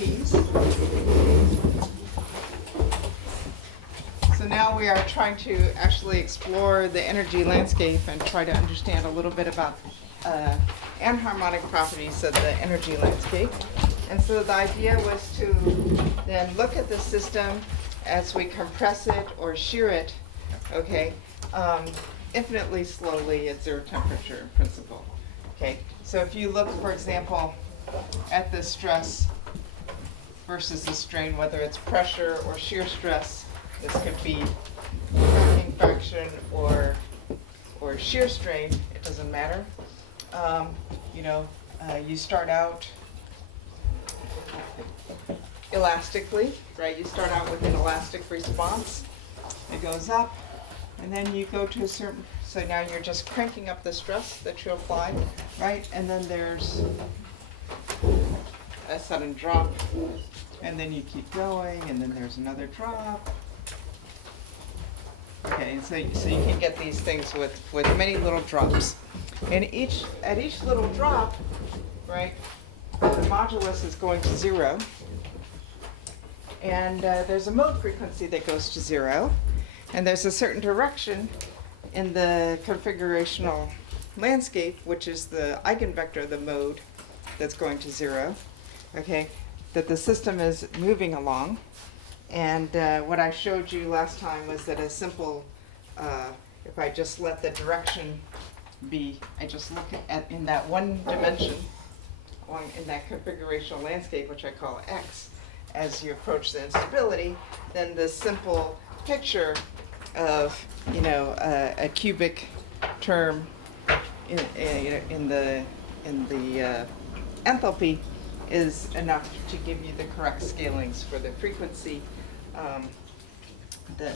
properties. So now we are trying to actually explore the energy landscape and try to understand a little bit about anharmonic properties of the energy landscape. And so the idea was to then look at the system as we compress it or shear it, okay, infinitely slowly at zero temperature in principle. Okay, so if you look, for example, at the stress versus the strain, whether it's pressure or shear stress, this could be cracking fraction or shear strain, it doesn't matter. You start out elastically, right? You start out with an elastic response. It goes up, and then you go to a certain, so now you're just cranking up the stress that you apply, right? And then there's a sudden drop, and then you keep going, and then there's another drop. Okay, and so you can get these things with many little drops. And at each little drop, right, the modulus is going to 0. And there's a mode frequency that goes to 0. And there's a certain direction in the configurational landscape, which is the eigenvector of the mode that's going to 0, okay, that the system is moving along. And what I showed you last time was that a simple, if I just let the direction be, I just look at in that one dimension, in that configurational landscape, which I call X, as you approach the instability, then the simple picture of, a cubic term in the enthalpy is enough to give you the correct scalings for the frequency.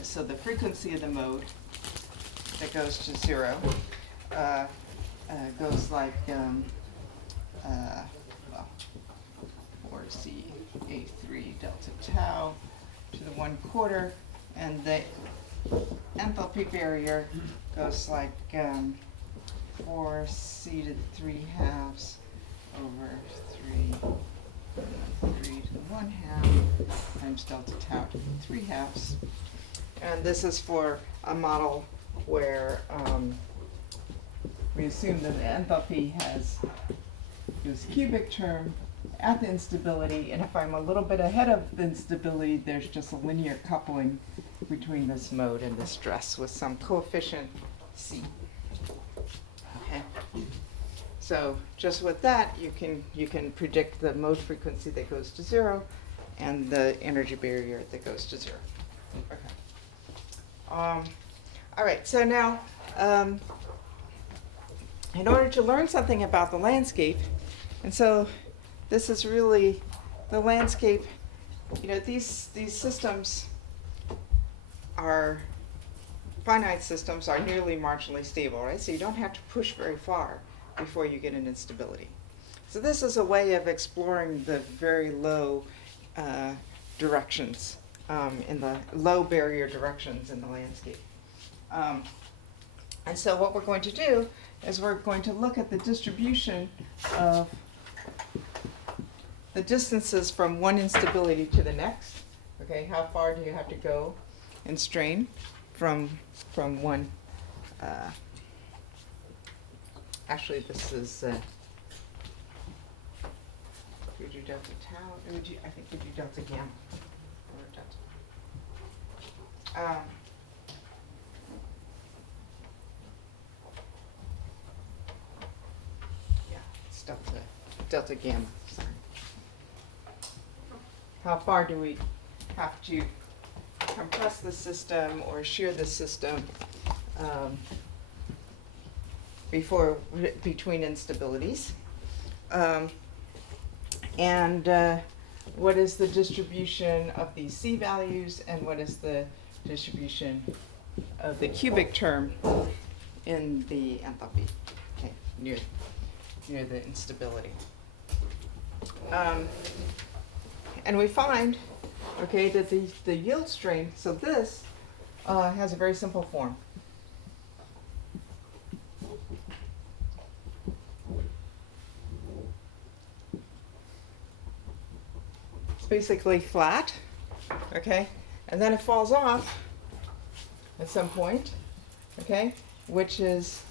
So the frequency of the mode that goes to 0 goes like 4C A3 delta tau to the 1/4, and the enthalpy barrier goes like 4C to the 3/2 over 3 to the 1/2 times delta tau to the 3/2. And this is for a model where we assume that the enthalpy has this cubic term at the instability, and if I'm a little bit ahead of the instability, there's just a linear coupling between this mode and the stress with some coefficient C. Okay. So just with that, you can predict the mode frequency that goes to 0 and the energy barrier that goes to 0. Okay. All right. So now, in order to learn something about the landscape, and so this is really the landscape. These systems are finite systems are nearly marginally stable, right? So you don't have to push very far before you get an instability. So this is a way of exploring the very low directions, in the low barrier directions in the landscape. And so what we're going to do is we're going to look at the distribution of the distances from one instability to the next. Okay, how far do you have to go in strain from one? Actually, this is. Would you delta tau? I think would you delta gamma or delta? Yeah, it's delta gamma. Sorry. How far do we have to compress the system or shear the system between instabilities? And what is the distribution of these C values, and what is the distribution of the cubic term in the enthalpy, okay, near the instability? And we find, okay, that the yield strain, so this has a very simple form. basically flat, okay? And then it falls off at some point, okay? Which is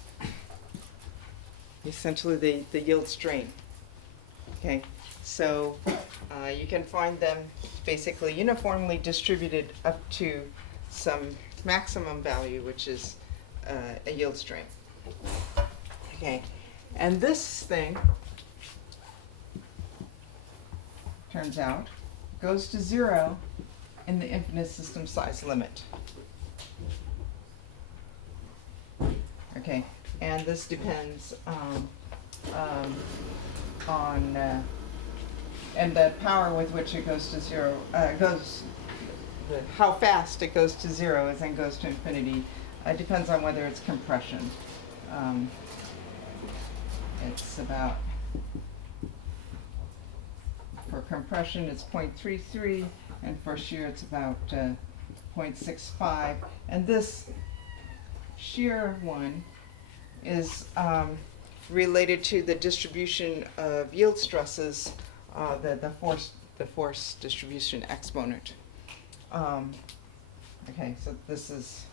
essentially the yield strain, okay? So you can find them basically uniformly distributed up to some maximum value, which is a yield strain, okay? And this thing, turns out, goes to 0 in the infinite system size limit. Okay, and this depends on and the power with which it goes to 0 how fast it goes to 0 and then goes to infinity. Depends on whether it's compression. It's about, for compression it's 0.33, and for shear it's about 0.65. And this shear one is related to the distribution of yield stresses, the force distribution exponent. Okay, so this is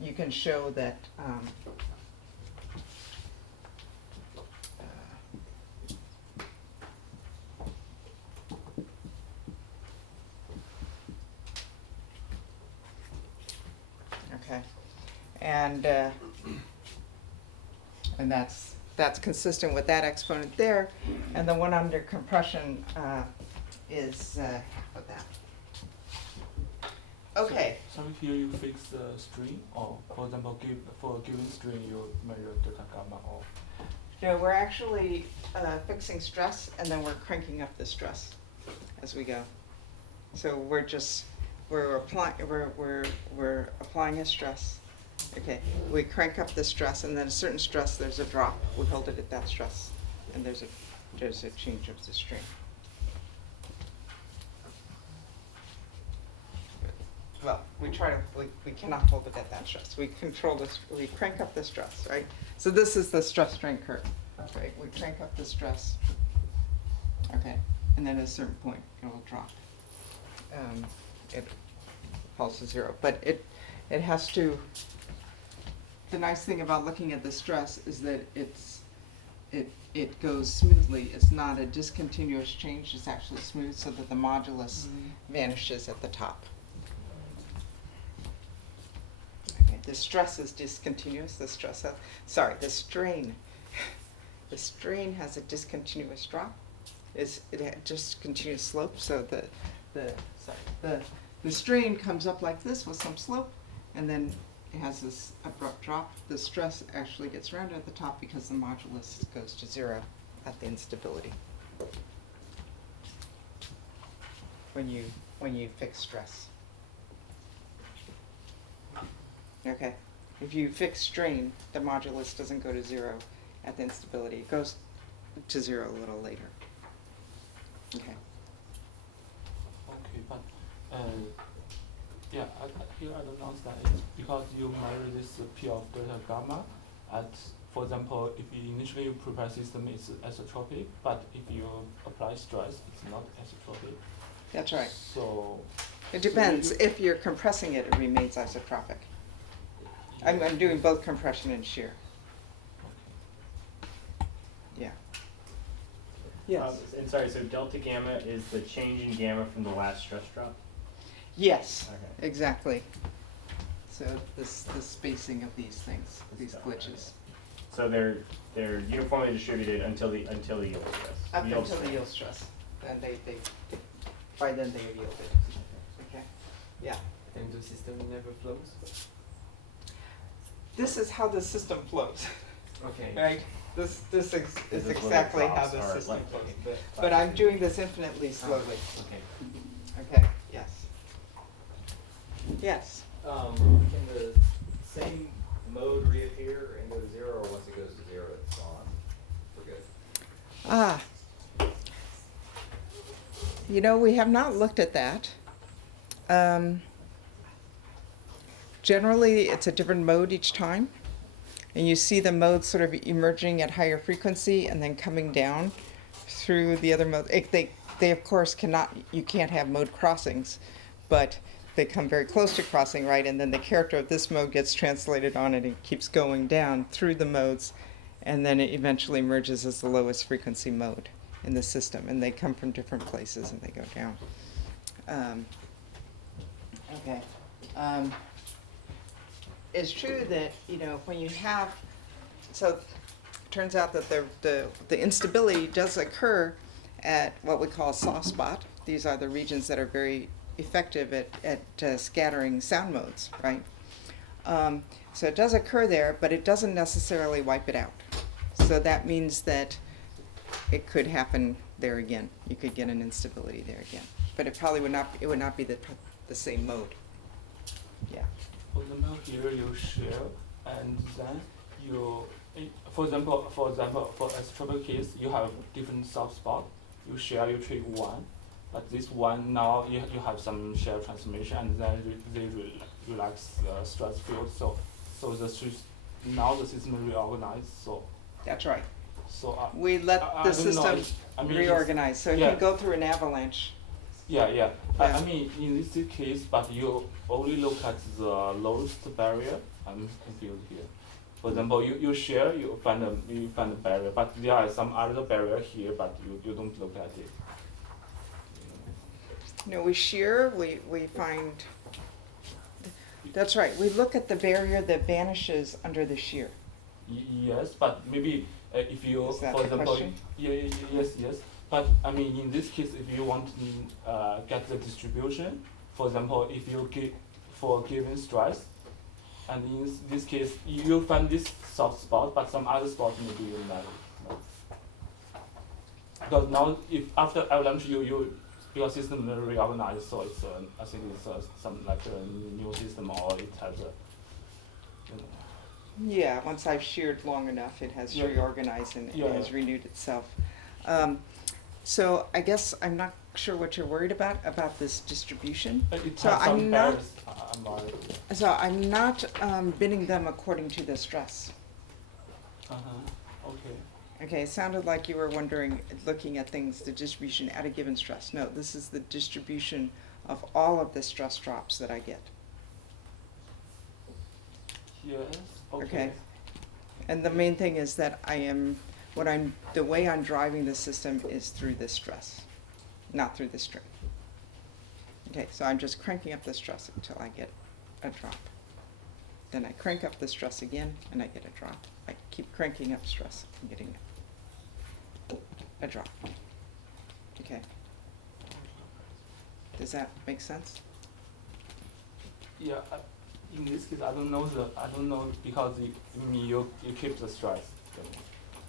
you can show that okay, and that's consistent with that exponent there, and the one under compression is half of that. Okay. So here you fix the string, or for example, for a given string you measure delta gamma, or? No, we're actually fixing stress, and then we're cranking up the stress as we go. So we're applying a stress. Okay, we crank up the stress, and then a certain stress, there's a drop. We hold it at that stress, and there's a change of the string. Well, we cannot hold it at that stress. We control this, we crank up the stress, right? So this is the stress strain curve, right? We crank up the stress, okay, and then at a certain point it will drop. It falls to 0, but it has to. The nice thing about looking at the stress is that it goes smoothly. It's not a discontinuous change. It's actually smooth, so that the modulus vanishes at the top. The stress is discontinuous. The strain. The strain has a discontinuous drop. It has discontinuous slope. So the strain comes up like this with some slope, and then it has this abrupt drop. The stress actually gets rounded at the top because the modulus goes to 0 at the instability. When you fix stress. Okay, if you fix strain, the modulus doesn't go to 0 at the instability. It goes to 0 a little later. Okay. Okay, but yeah, here I don't understand. It's because you measure this P of delta gamma at, for example, if you initially prepare system is isotropic, but if you apply stress, it's not isotropic. That's right. So it depends. If you're compressing it, it remains isotropic. I'm doing both compression and shear. Yeah. Yes. And sorry, so delta gamma is the change in gamma from the last stress drop? Yes, Okay. exactly. So the spacing of these things, these glitches. So they're uniformly distributed until the yield stress. Up until the yield stress. And they by then they have yielded. Okay. Yeah. And the system never flows? This is how the system flows. Okay. Right? This is This is exactly where the how the drops are, system like, flows. But I'm doing this infinitely slowly. Okay. Okay, yes. Yes. Can the same mode reappear and go to 0, or once it goes to 0, it's gone for good? We have not looked at that. Generally, it's a different mode each time. And you see the modes sort of emerging at higher frequency and then coming down through the other modes. They of course you can't have mode crossings, but they come very close to crossing, right? And then the character of this mode gets translated on it and keeps going down through the modes, and then it eventually emerges as the lowest frequency mode in the system. And they come from different places and they go down. Okay. It's true that, when you have, so it turns out that the instability does occur at what we call a soft spot. These are the regions that are very effective at scattering sound modes, right? So it does occur there, but it doesn't necessarily wipe it out. So that means that it could happen there again. You could get an instability there again, but it probably would not be the same mode. Yeah. For example, here you share, and then you, for example, for astrological case, you have different soft spot. You share, you treat one, but this one now you have some share transformation, and then they relax stress field. So now the system is reorganized. So That's right. so We let I the don't know, system I mean, reorganize, so it yeah. can go through an avalanche. Yeah. Yeah. I mean, in this case, but you only look at the lowest barrier. I'm confused here. For example, you share, you find a barrier, but there are some other barrier here, but you don't look at it. No, we shear, we find, that's right, we look at the barrier that vanishes under the shear. Yes, but maybe if you, Is that for the example, question? yes. But I mean, in this case, if you want to get the distribution, for example, if you give for a given stress, and in this case, you find this soft spot, but some other spot maybe you never. Because now, if after avalanche, your system will reorganize, so it's I think it's some like a new system, or it has a. Yeah, once I've sheared long enough, it has Yeah. reorganized and it Yeah. has renewed itself. So I guess I'm not sure what you're worried about this distribution. It So has some I'm not, barriers, I'm worried. so I'm not binning them according to the stress. Okay. Okay, it sounded like you were looking at things, the distribution at a given stress. No, this is the distribution of all of the stress drops that I get. Yes. Okay. And the main thing is that the way I'm driving the system is through the stress, not through the strain. Okay, so I'm just cranking up the stress until I get a drop. Then I crank up the stress again and I get a drop. I keep cranking up stress and getting a drop. Okay. Does that make sense? Yeah. In this case, I don't know because you keep the stress,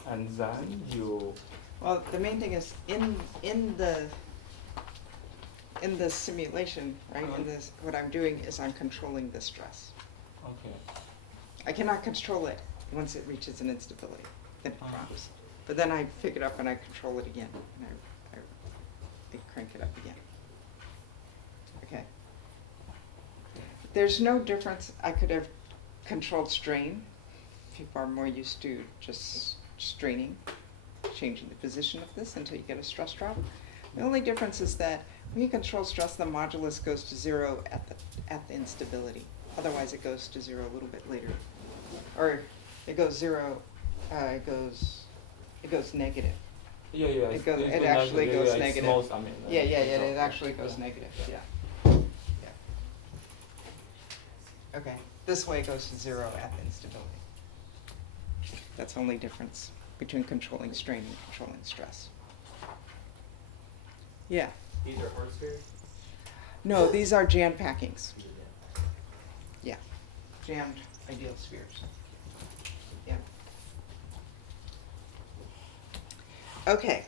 and then you. Well, the main thing is in the simulation, right? In this, what I'm doing is I'm controlling the stress. Okay. I cannot control it once it reaches an instability, then it Uh-huh. drops. But then I pick it up and I control it again, and I crank it up again. Okay. There's no difference. I could have controlled strain. People are more used to just straining, changing the position of this until you get a stress drop. The only difference is that when you control stress, the modulus goes to 0 at the instability. Otherwise, it goes to 0 a little bit later, or it goes 0. It goes negative. Yeah. It actually goes negative. It's most, I mean, Yeah. It actually goes negative. Yeah. Okay. This way it goes to 0 at the instability. That's the only difference between controlling strain and controlling stress. Yeah. These are hard spheres? No, these are Jan packings. These are down. Yeah. Jammed ideal spheres. Yeah. Okay.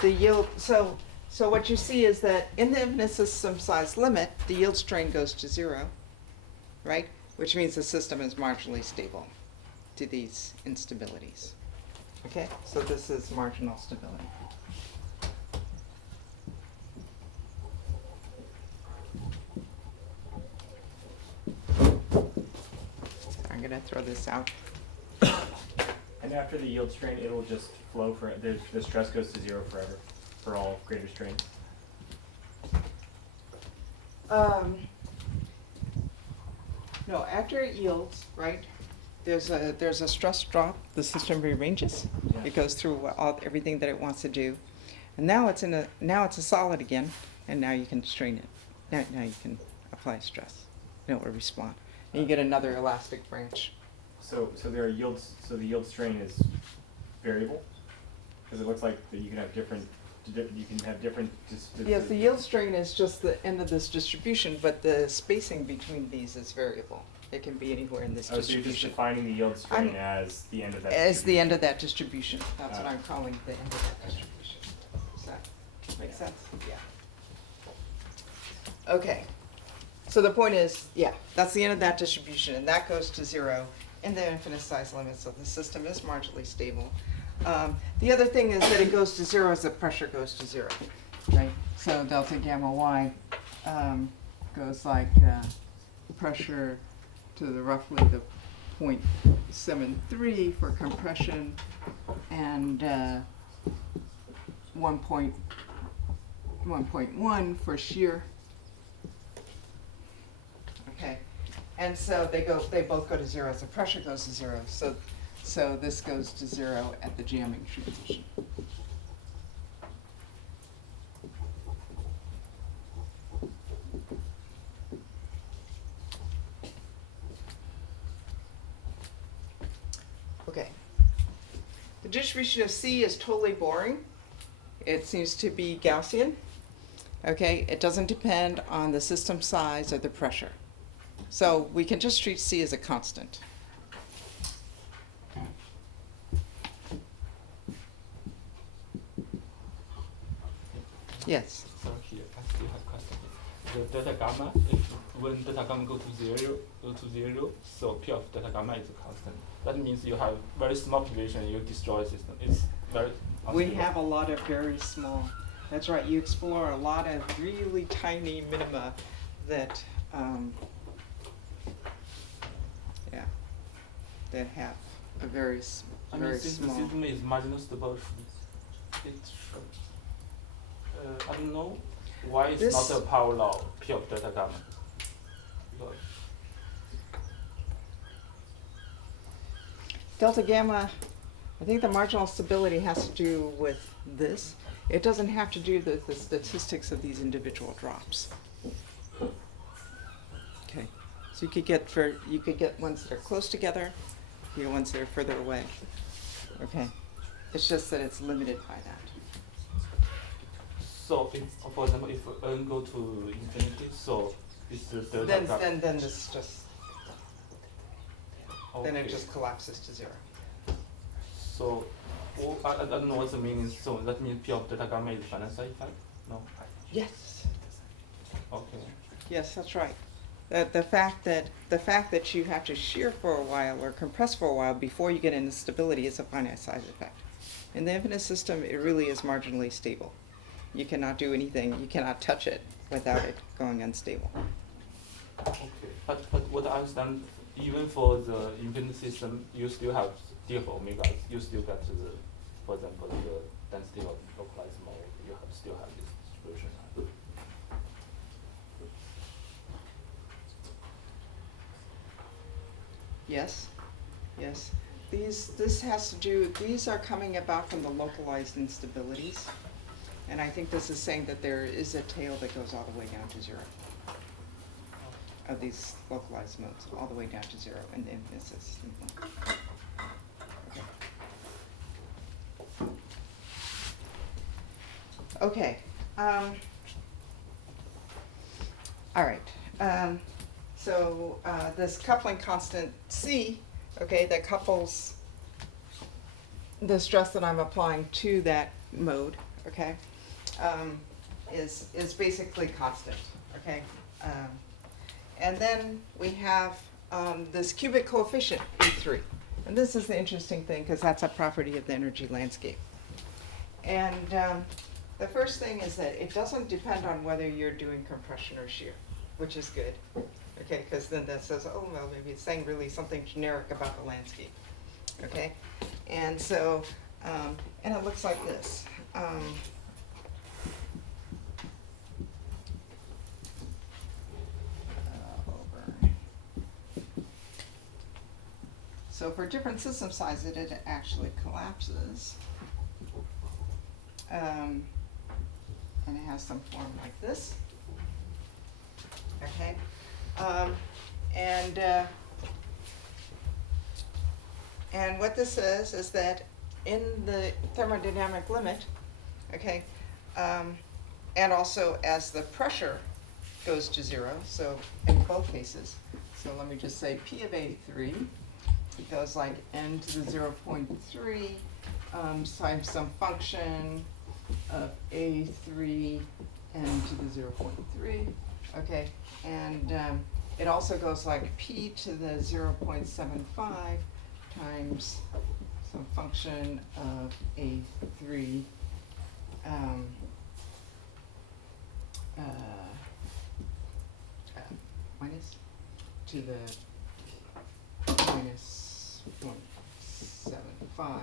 The yield, so what you see is that in the infinite system size limit, the yield strain goes to 0, right? Which means the system is marginally stable to these instabilities. Okay, so this is marginal stability. gonna throw this out. And after the yield strain, it'll just flow for, the stress goes to 0 forever for all greater strains. No, after it yields, right, there's a stress drop, the system rearranges. Yeah. It goes through everything that it wants to do. And now it's a solid again, and now you can strain it. Now you can apply stress, and it will respond. And you get another elastic branch. So there are yields, so the yield strain is variable? Because it looks like that you can have different, Yes, the yield strain is just the end of this distribution, but the spacing between these is variable. It can be anywhere in this Oh, so you're just distribution. defining the yield strain I'm- as the end of that As the end distribution. of that distribution. That's what Ah. I'm calling the end of that distribution. Does that make sense? Yeah. Okay. So the point is, yeah, that's the end of that distribution, and that goes to 0 in the infinite size limit, so the system is marginally stable. The other thing is that it goes to 0 as the pressure goes to 0, right? So delta gamma y goes like pressure to the roughly the 0.73 for compression and 1.1 for shear. Okay, and so they both go to 0 as the pressure goes to 0. So this goes to 0 at the jamming transition. Okay. The distribution of C is totally boring. It seems to be Gaussian. Okay, it doesn't depend on the system size or the pressure. So we can just treat C as a constant. Yes. So here, I still have question. The delta gamma, when delta gamma go to zero, so P of delta gamma is a constant. That means you have very small population, you destroy system. It's very We unstable. have a lot of very small, that's right, you explore a lot of really tiny minima that, yeah, that have a very, I mean, very since small. the system is marginal stable, it should, I don't know why it's This- not a power law, P of delta gamma. Because Delta gamma, I think the marginal stability has to do with this. It doesn't have to do with the statistics of these individual drops. Okay, so you could get ones that are close together, you get ones that are further away. Okay, it's just that it's limited by that. so if, for example, if n go to infinity, so it's the delta gamma. Then this just, then it Okay. just collapses to 0. So, well, I don't know what's the meaning. So that means P of delta gamma is finite side effect? No. Yes. Okay. Yes, that's right. The fact that you have to shear for a while or compress for a while before you get into stability is a finite size effect. In the infinite system, it really is marginally stable. You cannot do anything, you cannot touch it without it going unstable. Okay. But what I understand, even for the infinite system, you still have d of omega. You still get the, for example, the density of localized mode. You still have this distribution. Yes, yes. These are coming about from the localized instabilities. And I think this is saying that there is a tail that goes all the way down to 0 of these localized modes, all the way down to 0 in the infinite system. Okay. All right. So this coupling constant C, okay, that couples the stress that I'm applying to that mode, okay, is basically constant, okay. And then we have this cubic coefficient E3, and this is the interesting thing because that's a property of the energy landscape. And the first thing is that it doesn't depend on whether you're doing compression or shear, which is good. Okay, because then that says, oh, well, maybe it's saying really something generic about the landscape. Okay, and so, and it looks like this. Over. So for different system sizes, it actually collapses. And it has some form like this. Okay, and what this is that in the thermodynamic limit, okay, and also as the pressure goes to 0, so in both cases, so let me just say P of A3 goes like n to the 0.3 times some function of A3 n to the 0.3, okay, and it also goes like P to the 0.75 times some function of A3 minus to the minus 0.75.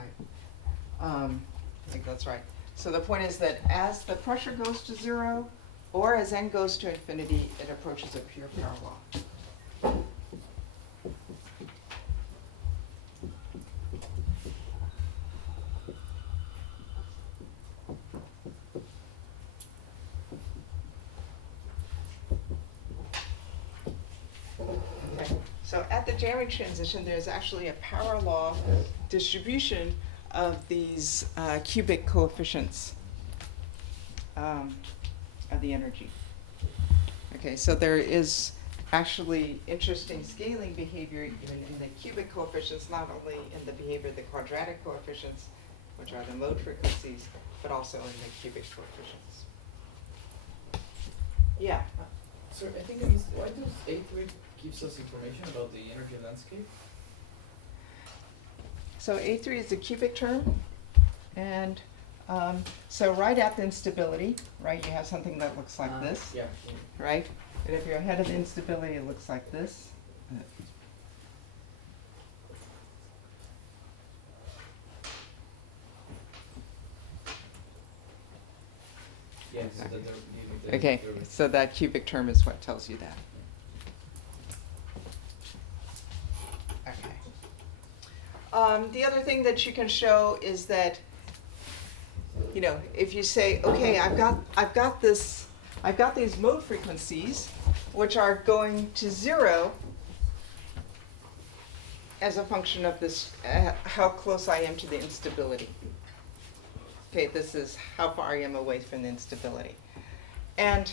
I think that's right. So the point is that as the pressure goes to 0, or as n goes to infinity, it approaches a pure power law. Okay. So at the jamming transition, there's actually a power law distribution of these cubic coefficients of the energy. Okay, so there is actually interesting scaling behavior even in the cubic coefficients, not only in the behavior of the quadratic coefficients, which are the mode frequencies, but also in the cubic coefficients. Yeah. So I think I missed, why does A3 gives us information about the energy landscape? So A3 is the cubic term, and so right at the instability, right, you have something that looks like this, Yeah. right? And if you're ahead of the instability, it looks like this. Yes. So Okay, so that cubic term is what tells you that. Okay. The other thing that you can show is that, you know, if you say, okay, I've got these mode frequencies, which are going to 0 as a function of this, how close I am to the instability. Okay, this is how far I am away from the instability. And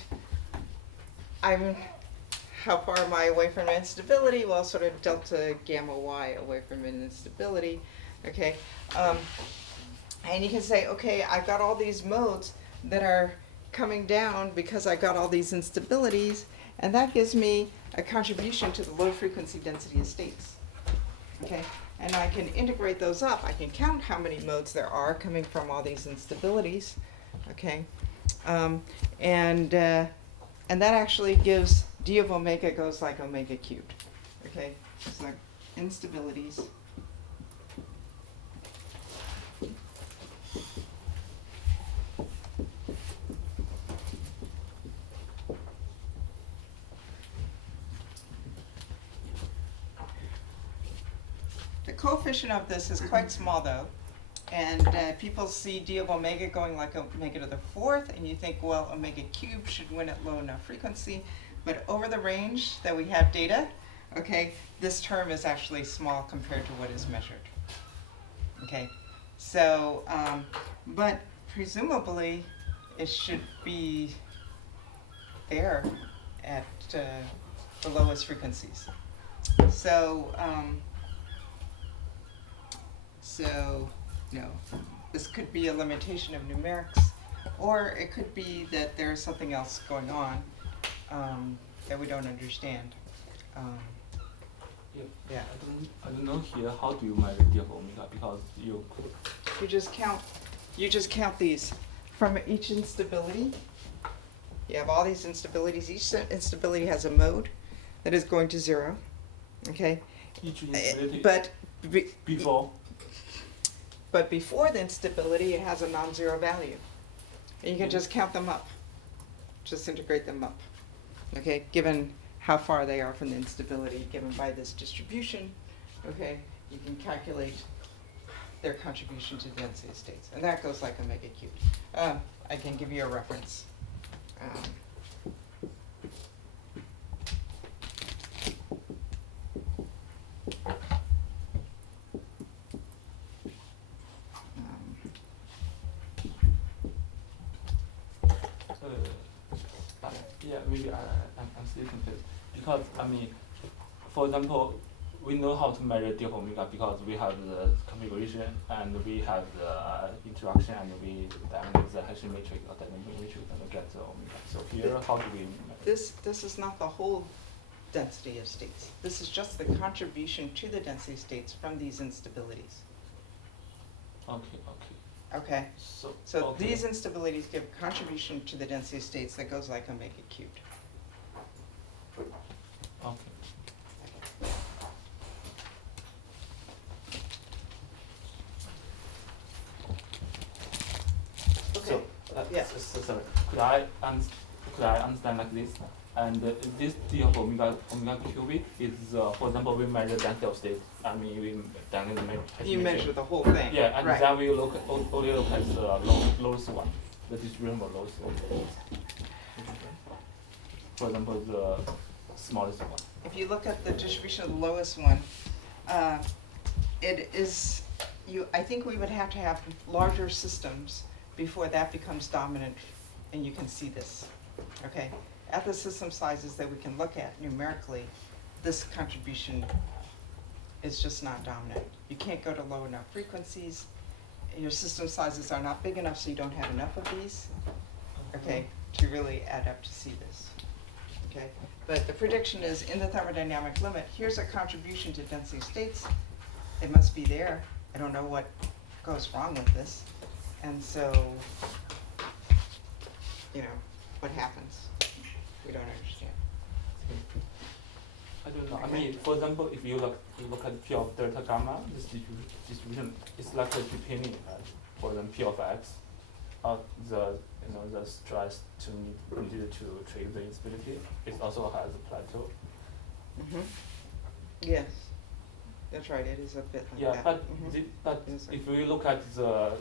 how far am I away from instability? Well, sort of delta gamma y away from an instability, okay? And you can say, okay, I've got all these modes that are coming down because I got all these instabilities, and that gives me a contribution to the low frequency density of states, okay? And I can integrate those up. I can count how many modes there are coming from all these instabilities, okay? And that actually gives d of omega goes like omega cubed, okay? So like instabilities. The coefficient of this is quite small though, and people see d of omega going like omega to the 4th, and you think, well, omega cubed should win at low enough frequency, but over the range that we have data, okay, this term is actually small compared to what is measured. Okay, so, but presumably it should be there at the lowest frequencies. So, no, this could be a limitation of numerics, or it could be that there's something else going on that we don't understand. Yeah. I don't know here how do you measure d of omega, because you You just count these from each instability. You have all these instabilities. Each instability has a mode, that is going to 0, okay? Each instability But before. But before the instability, it has a non-zero value. And you can just count them up, just integrate them up, okay? Given how far they are from the instability given by this distribution, okay? You can calculate their contribution to the density of states. And that goes like omega cubed. I can give you a reference. Yeah, maybe I'm still confused. Because, I mean, for example, we know how to measure d omega because we have the configuration and we have the interaction and we diagnose the Hessian matrix or dynamic matrix and get the omega. So here, how do we measure? This is not the whole density of states. This is just the contribution to the density of states from these instabilities. Okay. Okay? So So these instabilities give contribution to the density of states that goes like omega cubed. Okay. Okay. Yeah. Sorry. Could I understand like this? And this d of omega cubic is, for example, we measure density of states. I mean, we diagnose You measure the whole thing. Yeah, and right. then we only look at the lowest one, the distribution of lowest one. For example, the smallest one. If you look at the distribution of the lowest one, it is, I think we would have to have larger systems before that becomes dominant, and you can see this, okay? At the system sizes that we can look at numerically, this contribution is just not dominant. You can't go to low enough frequencies. Your system sizes are not big enough, so you don't have enough of these, okay, to really add up to see this, okay? But the prediction is in the thermodynamic limit, here's a contribution to density states. It must be there. I don't know what goes wrong with this. And so, you know, what happens? We don't understand. I don't know. I mean, for example, if you look at P of delta gamma, this distribution is like a depending for the P of x, the stress needed to trigger the instability. It also has a plateau. Mm-hmm. Yes, that's right. It is a bit like Yeah, that. but Mhm. Yes, sir. if we look at the,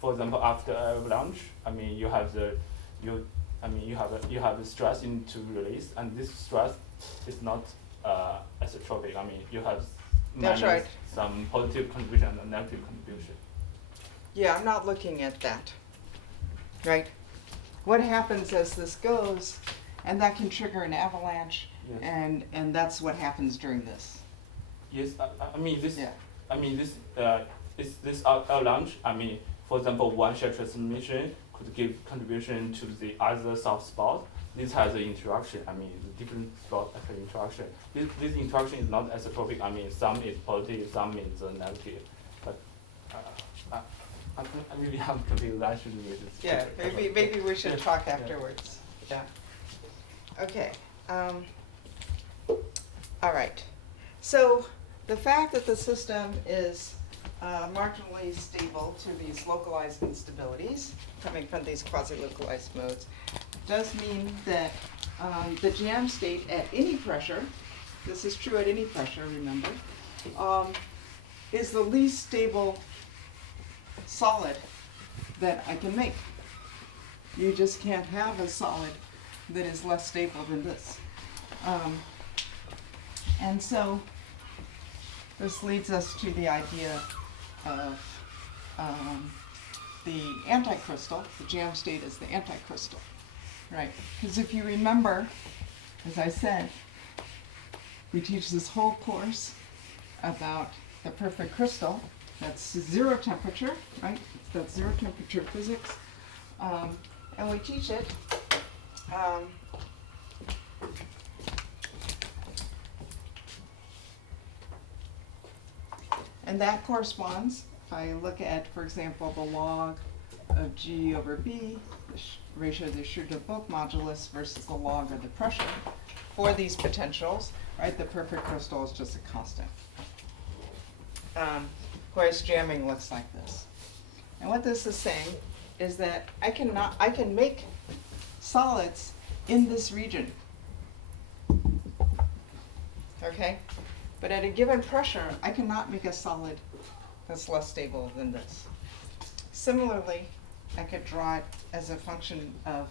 for example, after avalanche, I mean, you have the stress into release, and this stress is not isotropic. I mean, you have That's right. some positive contribution and a negative contribution. Yeah, I'm not looking at that. Right? What happens as this goes, and that can trigger an avalanche, Yes. and that's what happens during this. Yes, I mean this. Yeah. I mean this avalanche. I mean, for example, one shear transmission could give contribution to the other soft spot. This has an interaction. I mean, the different spot have an interaction. This interaction is not isotropic. I mean, some is positive, some is negative. But I really have confused actually with this. Yeah, picture. maybe we should Yeah, talk yeah. afterwards. Yeah. Okay. All right. So the fact that the system is marginally stable to these localized instabilities coming from these quasi-localized modes does mean that the jam state at any pressure, this is true at any pressure, remember, is the least stable solid that I can make. You just can't have a solid that is less stable than this. And so this leads us to the idea of the anticrystal. The jam state is the anticrystal, right? Because if you remember, as I said, we teach this whole course about the perfect crystal. That's zero temperature, right? That's zero temperature physics. And we teach it and that corresponds, if I look at, for example, the log of G over B, the ratio of the shear to bulk modulus versus the log of the pressure for these potentials, right? The perfect crystal is just a constant. Whereas jamming looks like this. And what this is saying is that I can make solids in this region. Okay? But at a given pressure, I cannot make a solid that's less stable than this. Similarly, I could draw it as a function of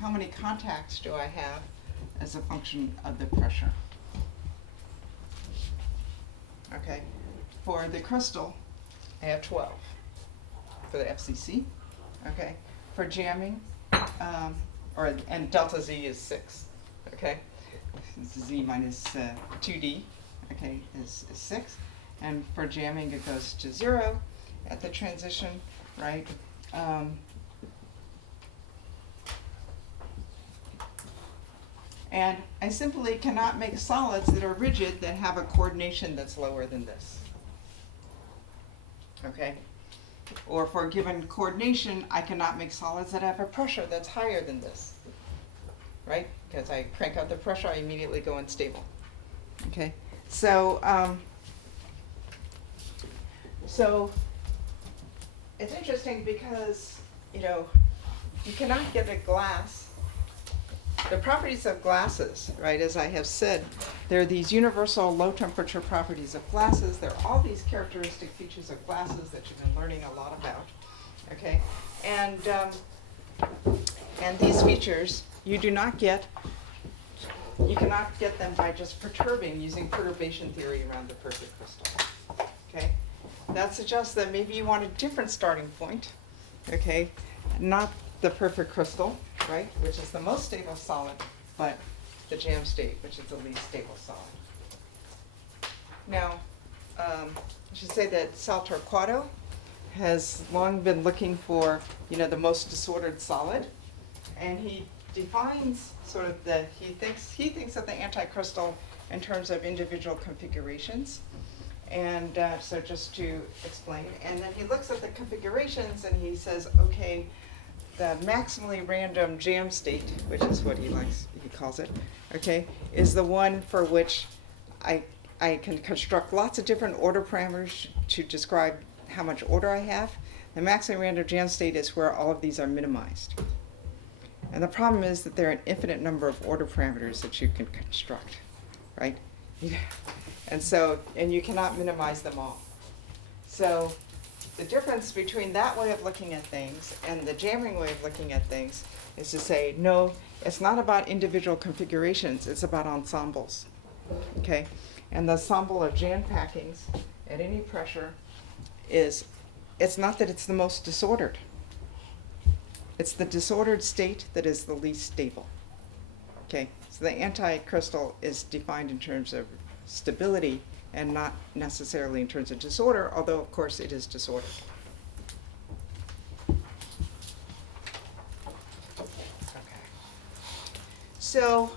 how many contacts do I have as a function of the pressure. Okay? For the crystal, I have 12 for the FCC. Okay? For jamming, and delta Z is 6. Okay? Z minus 2D, okay, is 6. And for jamming, it goes to 0 at the transition, right? And I simply cannot make solids that are rigid that have a coordination that's lower than this. Okay? Or for a given coordination, I cannot make solids that have a pressure that's higher than this. Right? Because I crank out the pressure, I immediately go unstable. Okay? So it's interesting because, you know, you cannot get a glass. The properties of glasses, right, as I have said, there are these universal low temperature properties of glasses. There are all these characteristic features of glasses that you've been learning a lot about. Okay? And these features you cannot get them by just perturbing, using perturbation theory around the perfect crystal. Okay? That suggests that maybe you want a different starting point, okay? Not the perfect crystal, right, which is the most stable solid, but the jam state, which is the least stable solid. Now, I should say that Sal Torquato has long been looking for, you know, the most disordered solid, and he defines sort of he thinks of the anticrystal in terms of individual configurations. And so just to explain, and then he looks at the configurations and he says, okay, the maximally random jam state, which is what he calls it, okay, is the one for which I can construct lots of different order parameters to describe how much order I have. The maximally random jam state is where all of these are minimized. And the problem is that there are an infinite number of order parameters that you can construct, right? And you cannot minimize them all. So the difference between that way of looking at things and the jamming way of looking at things is to say, no, it's not about individual configurations, it's about ensembles, okay? And the ensemble of jam packings at any pressure it's not that it's the most disordered. It's the disordered state that is the least stable, okay? So the anticrystal is defined in terms of stability and not necessarily in terms of disorder, although of course it is disordered. Okay. So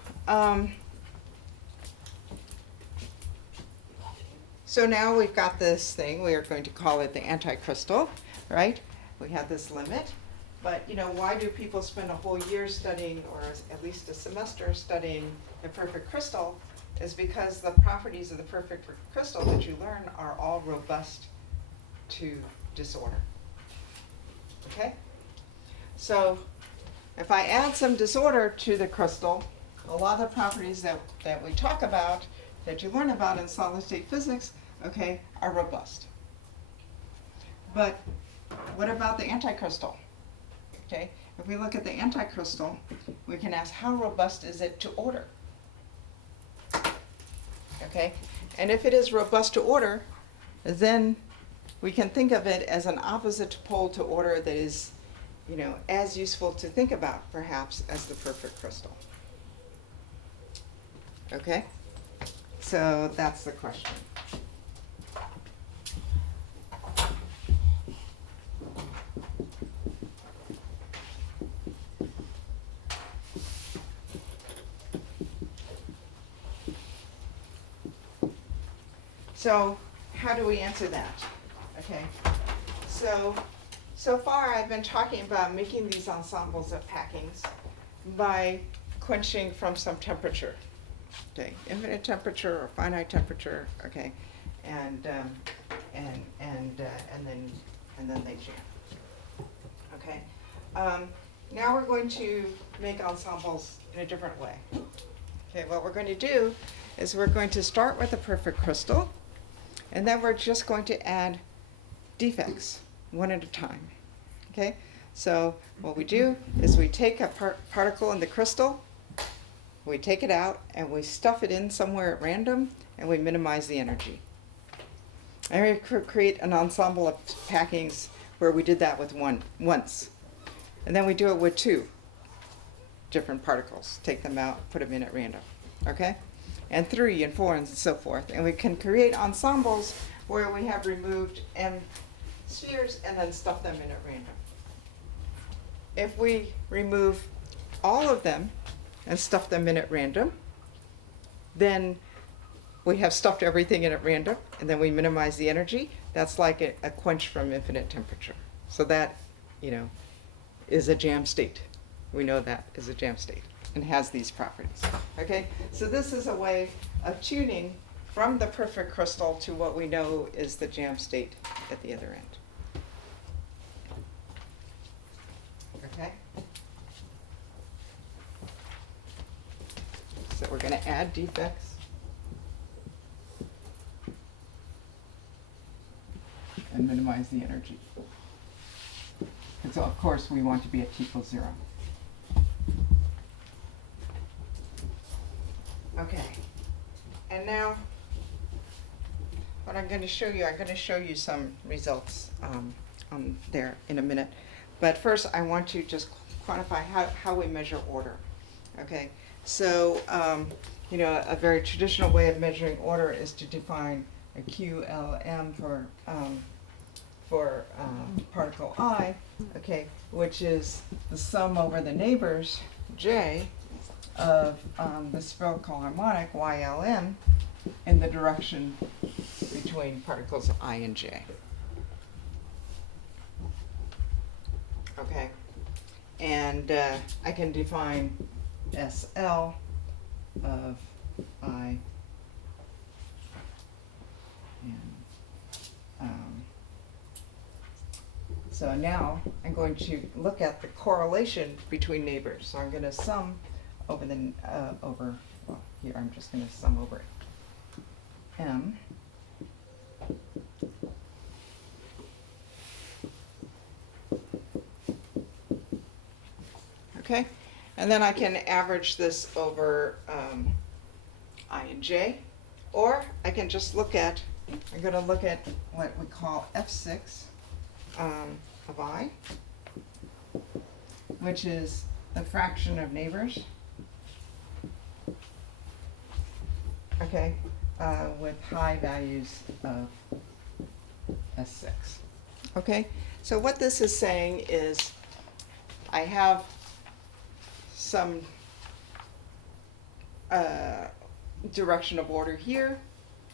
now we've got this thing, we are going to call it the anticrystal, right? We have this limit, but you know, why do people spend a whole year studying, or at least a semester studying the perfect crystal? Is because the properties of the perfect crystal that you learn are all robust to disorder. Okay? So if I add some disorder to the crystal, a lot of the properties that we talk about, that you learn about in solid state physics, okay, are robust. But what about the anticrystal? Okay? If we look at the anticrystal, we can ask how robust is it to order? Okay, and if it is robust to order, then we can think of it as an opposite pole to order that is, you know, as useful to think about, perhaps, as the perfect crystal. Okay, so that's the question. So how do we answer that? Okay, so far I've been talking about making these ensembles of packings by quenching from some temperature. Okay, infinite temperature or finite temperature, okay, and then they jam. Okay, now we're going to make ensembles in a different way. Okay, what we're going to do is we're going to start with a perfect crystal, and then we're just going to add defects one at a time. Okay, so what we do is we take a particle in the crystal, we take it out, and we stuff it in somewhere at random, and we minimize the energy. And we create an ensemble of packings where we did that with once. And then we do it with 2 different particles. Take them out, put them in at random. Okay? And 3 and 4 and so forth. And we can create ensembles where we have removed M spheres and then stuff them in at random. If we remove all of them and stuff them in at random, then we have stuffed everything in at random, and then we minimize the energy. That's like a quench from infinite temperature. So that, is a jam state. We know that is a jam state and has these properties. Okay, so this is a way of tuning from the perfect crystal to what we know is the jam state at the other end. Okay? So we're going to add defects. And minimize the energy. And so, of course, we want to be at t equals 0. Okay. And now, what I'm going to show you some results on there in a minute. But first, I want to just quantify how we measure order. Okay. So, a very traditional way of measuring order is to define a QLM for particle I, okay, which is the sum over the neighbors, J, of the spherical harmonic, YLM, in the direction between particles I and J. Okay, and I can define SL of I and so now I'm going to look at the correlation between neighbors. So I'm going to sum over here I'm just going to sum over M. Okay, and then I can average this over I and J, or I can just I'm going to look at what we call F6 of I, which is the fraction of neighbors, okay, with high values of S6. Okay, so what this is saying is I have some direction of order here,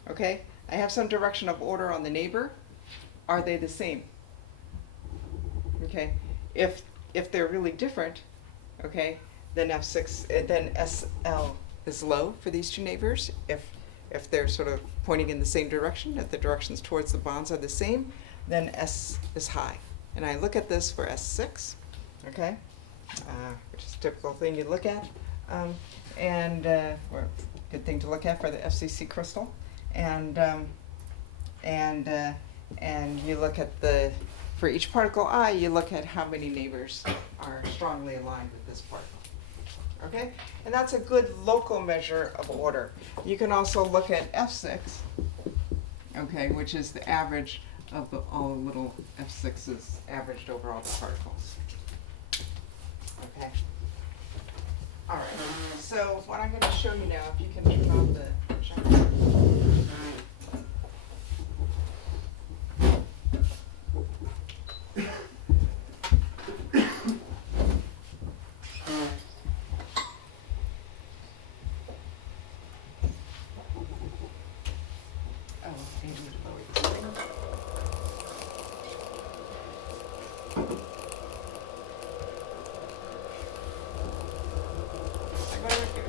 okay? I have some direction of order on the neighbor. Are they the same? Okay, if they're really different, okay, then then SL is low for these 2 neighbors. If they're sort of pointing in the same direction, if the directions towards the bonds are the same, then S is high. And I look at this for S6, okay, which is a typical thing you look at, or good thing to look at for the FCC crystal, and you look at for each particle I, you look at how many neighbors are strongly aligned with this particle. Okay? And that's a good local measure of order. You can also look at F6, okay, which is the average of all the little F6s averaged over all the particles. Okay? All right. So what I'm going to show you now, if you can turn on the projector.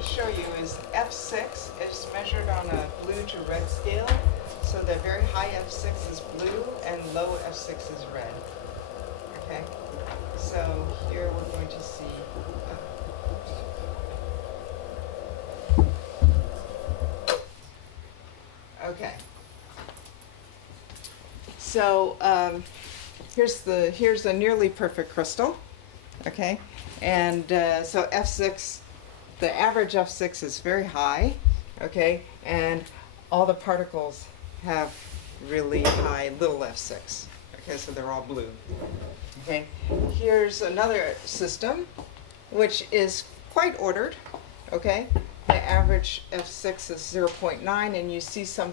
Show you is F6 is measured on a blue to red scale. So the very high F6 is blue and low F6 is red. Okay? So here we're going to see. Okay. So here's a nearly perfect crystal. Okay? And so F6, the average F6 is very high. Okay? And all the particles have really high little F6. Okay, so they're all blue. Okay, here's another system which is quite ordered. Okay, the average F6 is 0.9, and you see some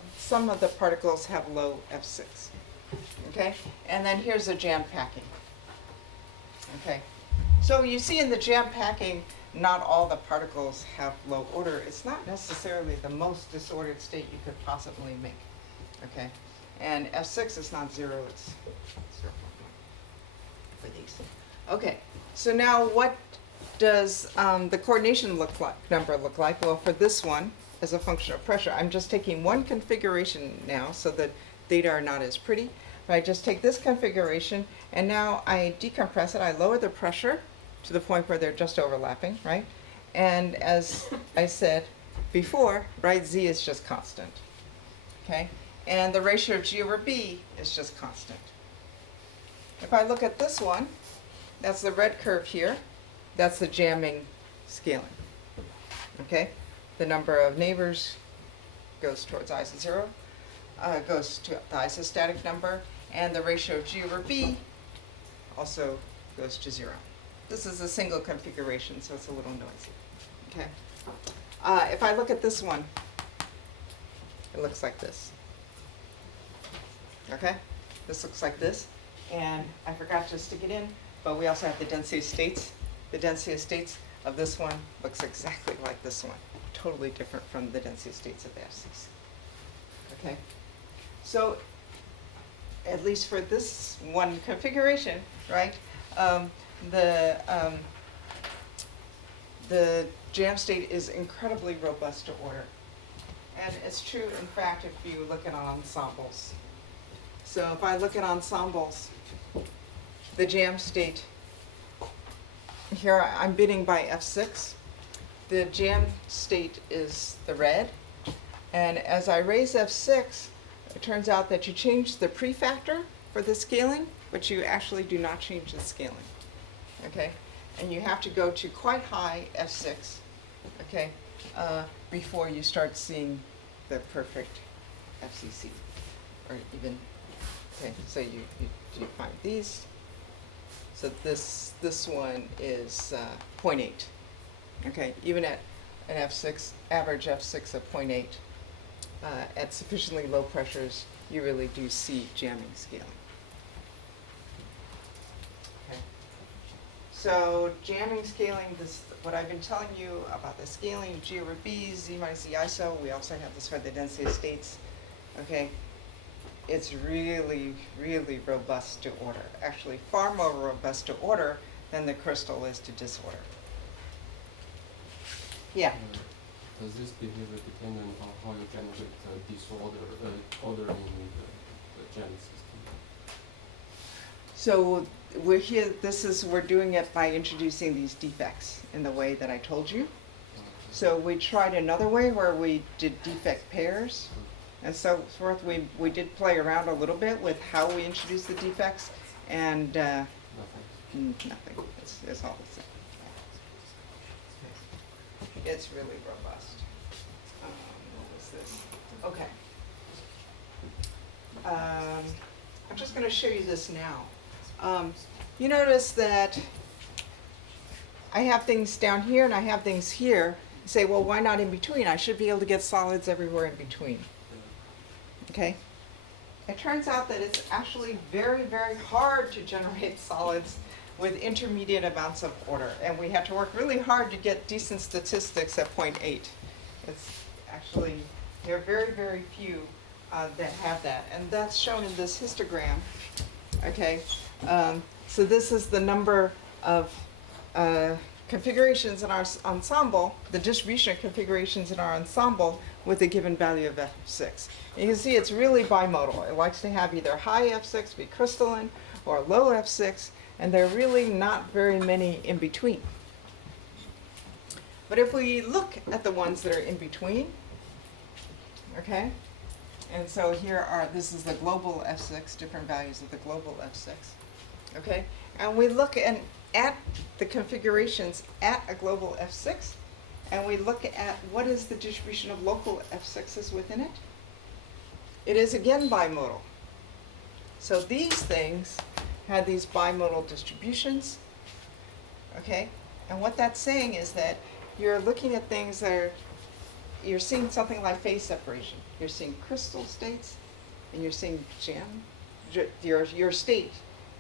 of the particles have low F6. Okay, and then here's a jam packing. Okay, so you see in the jam packing, not all the particles have low order. It's not necessarily the most disordered state you could possibly make. Okay, and F6 is not 0, it's 0 for these. Okay, so now what does the coordination number look like? Well, for this one, as a function of pressure, I'm just taking one configuration now, so the data are not as pretty. But I just take this configuration, and now I decompress it. I lower the pressure to the point where they're just overlapping, right? And as I said before, right, Z is just constant. Okay? And the ratio of G over B is just constant. If I look at this one, that's the red curve here. That's the jamming scaling. Okay? The number of neighbors goes towards iso0, goes to the isostatic number, and the ratio of G over B also goes to 0. This is a single configuration, so it's a little noisy. Okay? If I look at this one, it looks like this. Okay? This looks like this. And I forgot to stick it in, but we also have the density of states. The density of states of this one looks exactly like this one. Totally different from the density of states of the FCC. Okay? So, at least for this one configuration, right, the jam state is incredibly robust to order. And it's true, in fact, if you look at ensembles. So if I look at ensembles, the jam state, here I'm bidding by F6. The jam state is the red. And as I raise F6, it turns out that you change the prefactor for the scaling, but you actually do not change the scaling. Okay? And you have to go to quite high F6, okay, before you start seeing the perfect FCC, or even, okay, so you find these. So this one is 0.8, okay, even at an F6, average F6 of 0.8, at sufficiently low pressures, you really do see jamming scaling. Okay. So jamming scaling, this what I've been telling you about the scaling of G over B, Z minus Z iso. We also have this for the density of states. Okay, it's really, really robust to order. Actually, far more robust to order than the crystal is to disorder. Yeah. Does this behavior depend on how you generate the disorder, order in the jam system? So we're here. We're doing it by introducing these defects in the way that I told you. So we tried another way where we did defect pairs, and so forth. We did play around a little bit with how we introduced the defects, and nothing. It's all the same. It's really robust. What was this? Okay. I'm just going to show you this now. You notice that I have things down here and I have things here. You say, well, why not in between? I should be able to get solids everywhere in between. Okay? It turns out that it's actually very, very hard to generate solids with intermediate amounts of order. And we have to work really hard to get decent statistics at 0.8. It's actually, there are very, very few that have that. And that's shown in this histogram. Okay, so this is the number of configurations in our ensemble, the distribution of configurations in our ensemble with a given value of F6. And you can see it's really bimodal. It likes to have either high F6 be crystalline or low F6, and there are really not very many in between. But if we look at the ones that are in between, okay, and so here are, this is the global F6, different values of the global F6, okay, and we look at the configurations at a global F6, and we look at what is the distribution of local F6s within it. It is again bimodal. So these things have these bimodal distributions, okay? And what that's saying is that you're looking at things that are, you're seeing something like phase separation. You're seeing crystal states, and you're seeing your state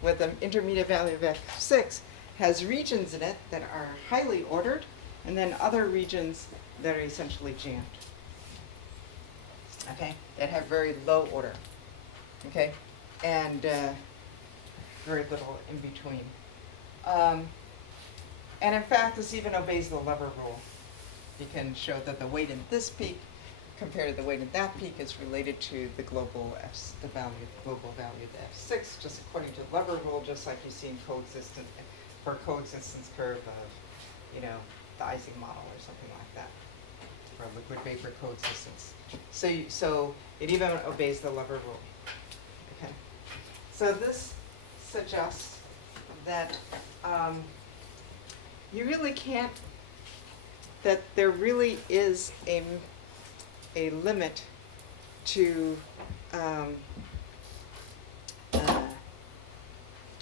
with an intermediate value of F6 has regions in it that are highly ordered, and then other regions that are essentially jammed, okay, that have very low order, okay, and very little in between. And in fact, this even obeys the lever rule. You can show that the weight in this peak compared to the weight in that peak is related to the global the global value of F6, just according to the lever rule, just like you see in coexistence curve of, you know, the Ising model or something like that, for liquid vapor coexistence. So it even obeys the lever rule. Okay. So this suggests that you really can't, that there really is a limit to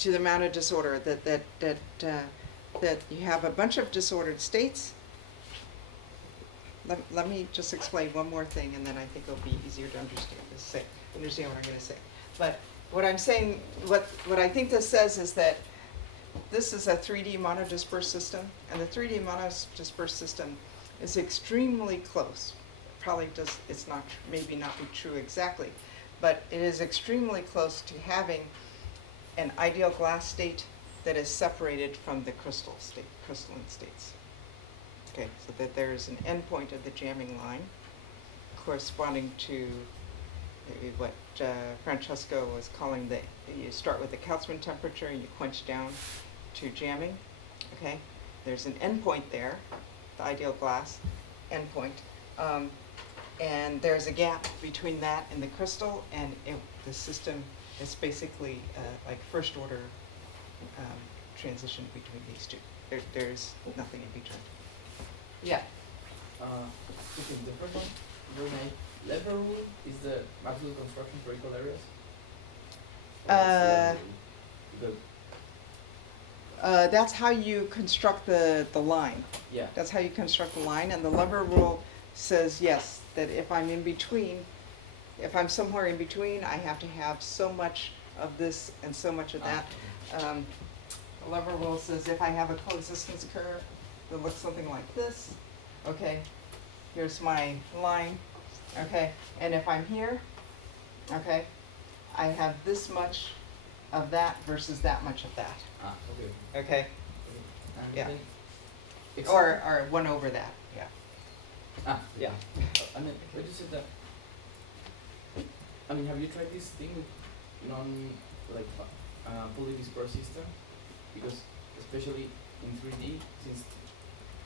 the amount of disorder, that you have a bunch of disordered states. Let me just explain one more thing, and then I think it'll be easier to understand what I'm going to say. But what I'm saying, what I think this says is that this is a 3D monodispersed system, and the 3D monodispersed system is extremely close. Probably does, it's not, maybe not be true exactly, but it is extremely close to having an ideal glass state that is separated from the crystalline states. Okay, so that there is an endpoint of the jamming line corresponding to what Francesco was calling you start with the Kautzmann temperature and you quench down to jamming, okay? There's an endpoint there, the ideal glass endpoint, and there's a gap between that and the crystal, and the system is basically like first order transition between these two. There's nothing in between. Yeah. Speaking different one, the lever rule is the absolute construction for equal areas? That's how you construct the line. Yeah. That's how you construct the line, and the lever rule says, yes, that if I'm in between, if I'm somewhere in between, I have to have so much of this and so much of that. The lever rule says if I have a coexistence curve that looks something like this, okay, here's my line, okay, and if I'm here, okay, I have this much of that versus that much of that, Okay. okay, And Yeah. then or 1 over that, yeah. Yeah. I mean, when you said that, I mean, have you tried this thing with fully dispersed system? Because especially in 3D, since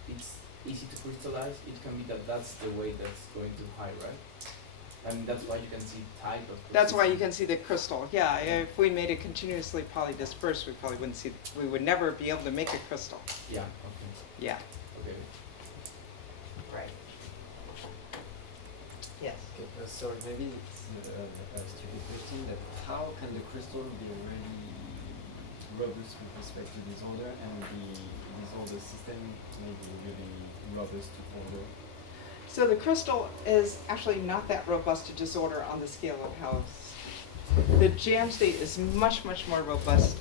it's easy to crystallize, it can be that that's the way that's going to high, right? I mean, that's why you can see type of crystal. That's why you can see the crystal. Yeah, if we made it continuously polydispersed, we probably wouldn't see. We would never be able to make a crystal. Yeah. Okay. Yeah. Okay. Right. Yes. Okay, sorry, maybe it's a stupid question, that how can the crystal be really robust with respect to disorder, and the disorder system maybe really robust to order? So the crystal is actually not that robust to disorder on the scale of how the jam state is much, much more robust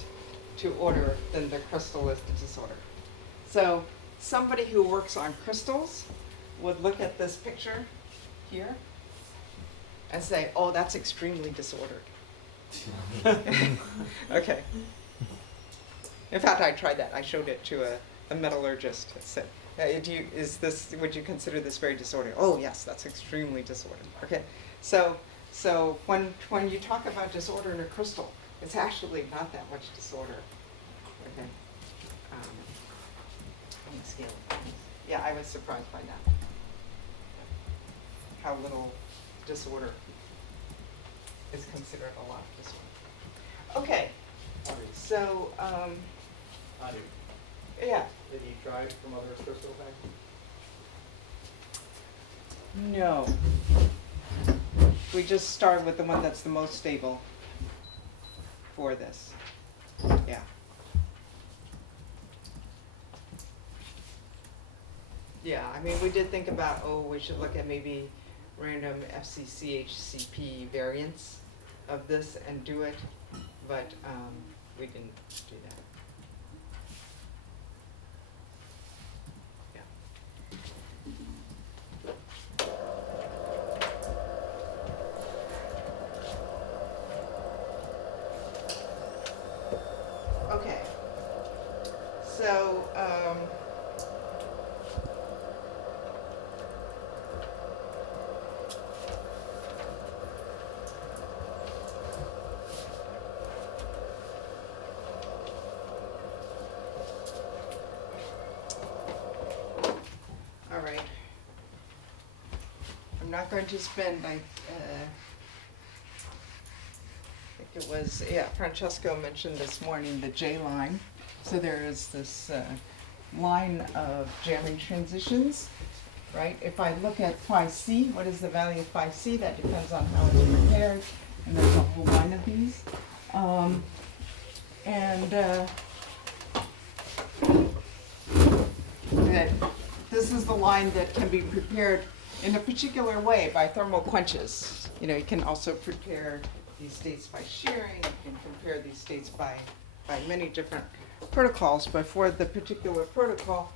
to order than the crystal is to disorder. So somebody who works on crystals would look at this picture here and say, oh, that's extremely disordered. Okay. In fact, I tried that. I showed it to a a metallurgist said, would you consider this very disordered? Oh, yes, that's extremely disordered. Okay, so when you talk about disorder in a crystal, it's actually not that much disorder. Okay, on the scale of things. Yeah, I was surprised by that. How little disorder is considered a lot of disorder. Okay, so Anu, yeah. did you try from other crystal types? No. We just start with the one that's the most stable for this. Yeah. Yeah, I mean, we did think about, we should look at maybe random FCCHCP variants of this and do it, but we didn't do that. Okay, so all right. I'm not going to spend, I think it was, Francesco mentioned this morning the J line. So there is this line of jamming transitions, right? If I look at phi c, what is the value of phi c? That depends on how it's prepared, and there's a whole line of these. That this is the line that can be prepared in a particular way by thermal quenches. You know, you can also prepare these states by shearing, you can prepare these states by many different protocols, but for the particular protocol,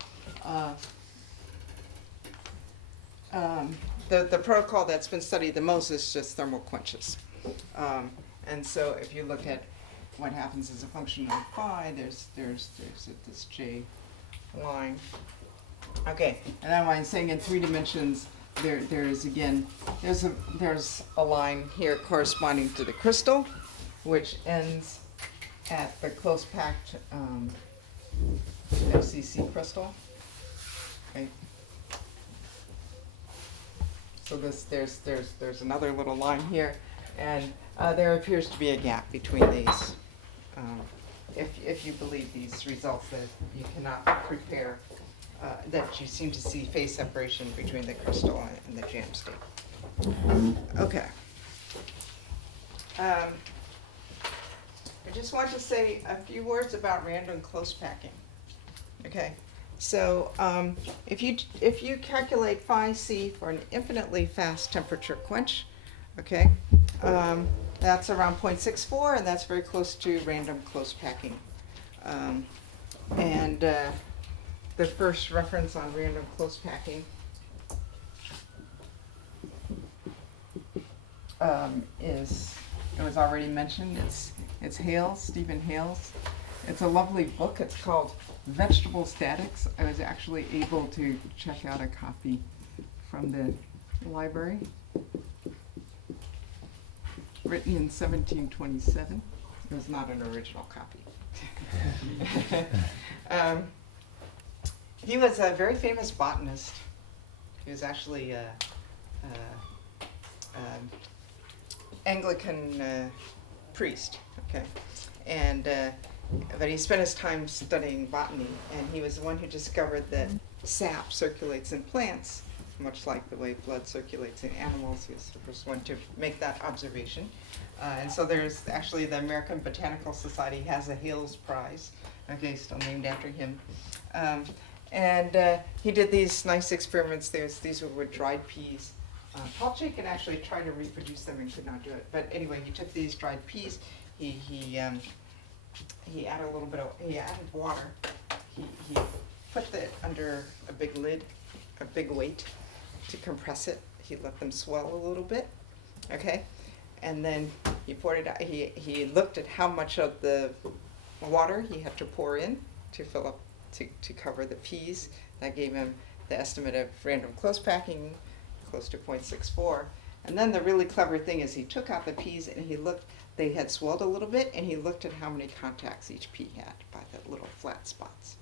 the protocol that's been studied the most is just thermal quenches. And so if you look at what happens as a function of phi, there's this J line. Okay, and then when I'm saying in 3 dimensions, there's a line here corresponding to the crystal, which ends at the close packed FCC crystal. Okay. So there's another little line here, and there appears to be a gap between these. If you believe these results that you cannot prepare, that you seem to see phase separation between the crystal and the jam state. Okay. I just want to say a few words about random close packing. Okay, so if you calculate phi c for an infinitely fast temperature quench, okay, that's around 0.64, and that's very close to random close packing. The first reference on random close packing it was already mentioned, it's Hales, Stephen Hales. It's a lovely book. It's called Vegetable Statics. I was actually able to check out a copy from the library. Written in 1727. It was not an original copy. He was a very famous botanist. He was actually Anglican priest, okay, but he spent his time studying botany, and he was the one who discovered that sap circulates in plants, much like the way blood circulates in animals. He was the first one to make that observation. And so there's actually the American Botanical Society has a Hales Prize, okay, still named after him. He did these nice experiments. These were with dried peas. Paul Chaikin actually tried to reproduce them and could not do it. But anyway, he took these dried peas. He added he added water. He put it under a big lid, a big weight to compress it. He let them swell a little bit, okay? And then he poured it out. He looked at how much of the water he had to pour in to fill up to cover the P's. That gave him the estimate of random close packing, close to 0.64. And then the really clever thing is he took out the P's and he looked, they had swelled a little bit, and he looked at how many contacts each P had by the little flat spots.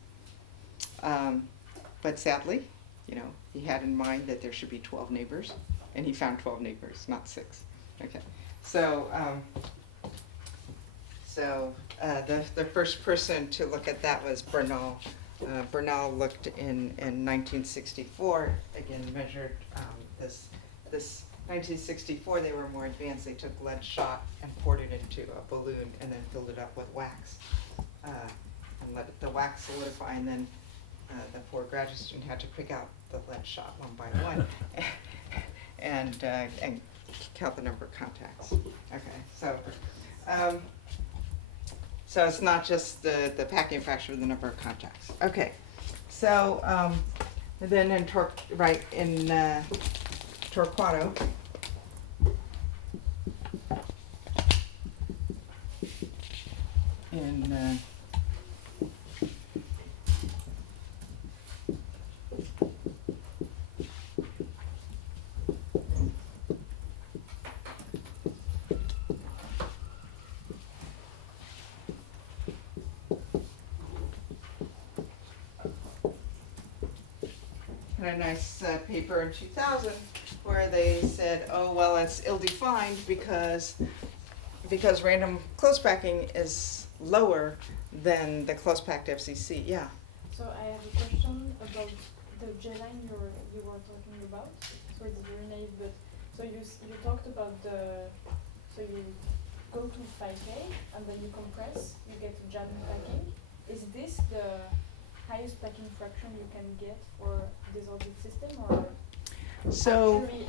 But sadly, you know, he had in mind that there should be 12 neighbors, and he found 12 neighbors, not 6. Okay, so the first person to look at that was Bernal. Bernal looked in 1964, again measured this 1964, they were more advanced. They took lead shot and poured it into a balloon and then filled it up with wax and let the wax solidify, and then the poor graduate student had to pick out the lead shot one by one and count the number of contacts. Okay, so it's not just the packing fraction of the number of contacts. Okay, so and then in Torquato, in a nice paper in 2000 where they said, oh, well, it's ill-defined because random close packing is lower than the close packed FCC. Yeah. So I have a question about the J-line you were talking about. So it's very naive, but so you talked about so you go to 5K and then you compress, you get jam packing. Is this the highest packing fraction you can get for disordered system, or So actually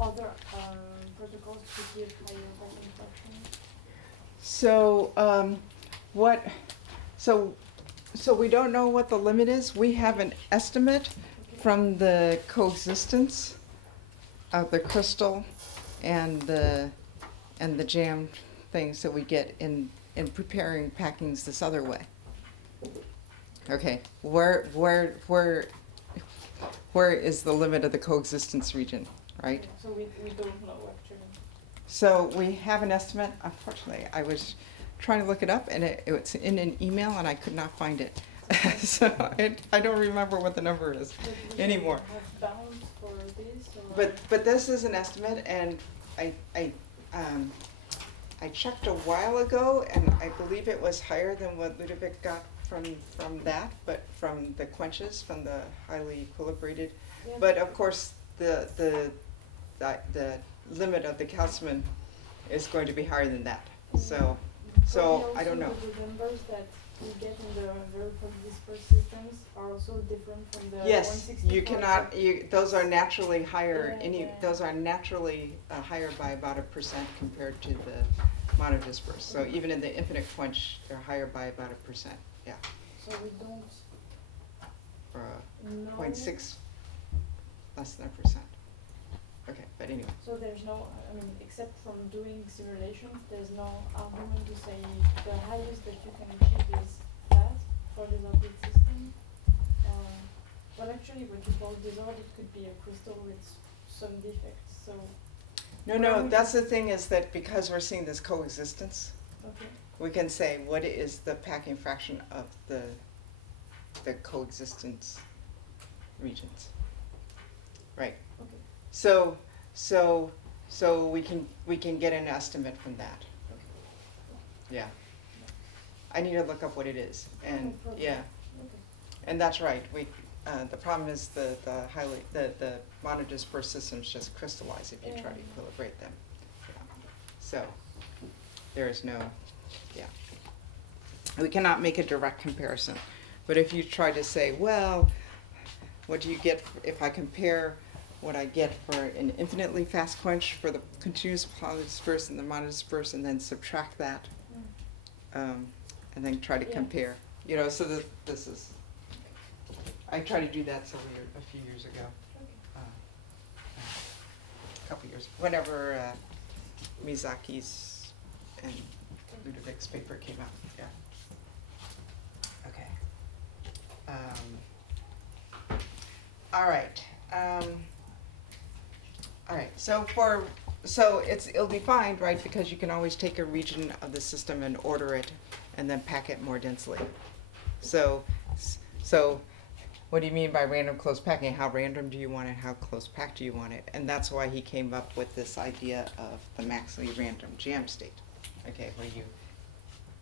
other protocols to give higher packing fraction? So we don't know what the limit is. We have an estimate from the coexistence of the crystal and the jam things that we get in preparing packings this other way. Okay, where is the limit of the coexistence region, right? So we don't know actually. So we have an estimate. Unfortunately, I was trying to look it up, and it's in an email, and I could not find it. So I don't remember what the number is But we anymore. have bounds for this, or But this is an estimate, and I checked a while ago, and I believe it was higher than what Ludovic got from that, but from the quenches, from the highly equilibrated. yeah, But of course, the limit of the calcium is going to be higher than that. So I don't know. The numbers that we get in the very dispersed systems are also different from the Yes, 164. you cannot. Those are naturally higher. Yeah. Those are naturally higher by about 1% compared to the monodispersed. So even in the infinite quench, they're higher by about 1%. Yeah, So we don't or know. 0.6, less than 1%. Okay, but anyway. So there's no, I mean, except from doing simulations, there's no argument to say the highest that you can achieve is that for disordered system. Well, actually, what you call disordered could be a crystal with some defects. So No, that's the thing, is that because we're seeing this coexistence, okay. we can say what is the packing fraction of the coexistence regions. Right. Okay. So we can get an estimate from that. Yeah. I need to look up what it is, and No problem. yeah, Okay. and that's right. The problem is the monodispersed systems just crystallize if you try to Yeah. equilibrate them. Yeah. So there is no, yeah. We cannot make a direct comparison, but if you try to say, well, what do you get if I compare what I get for an infinitely fast quench for the continuous polydispersed and the monodispersed, and then subtract that, and then try to Yeah. compare. You know, so that this is. I tried to do that a few years ago. Okay. A couple years, whenever Miyazaki's and Ludovic's paper came out. Yeah. Okay. All right. All right. So it'll be fine, right? Because you can always take a region of the system and order it, and then pack it more densely. So what do you mean by random close packing? How random do you want it? How close packed do you want it? And that's why he came up with this idea of the maximally random jam state. Okay, where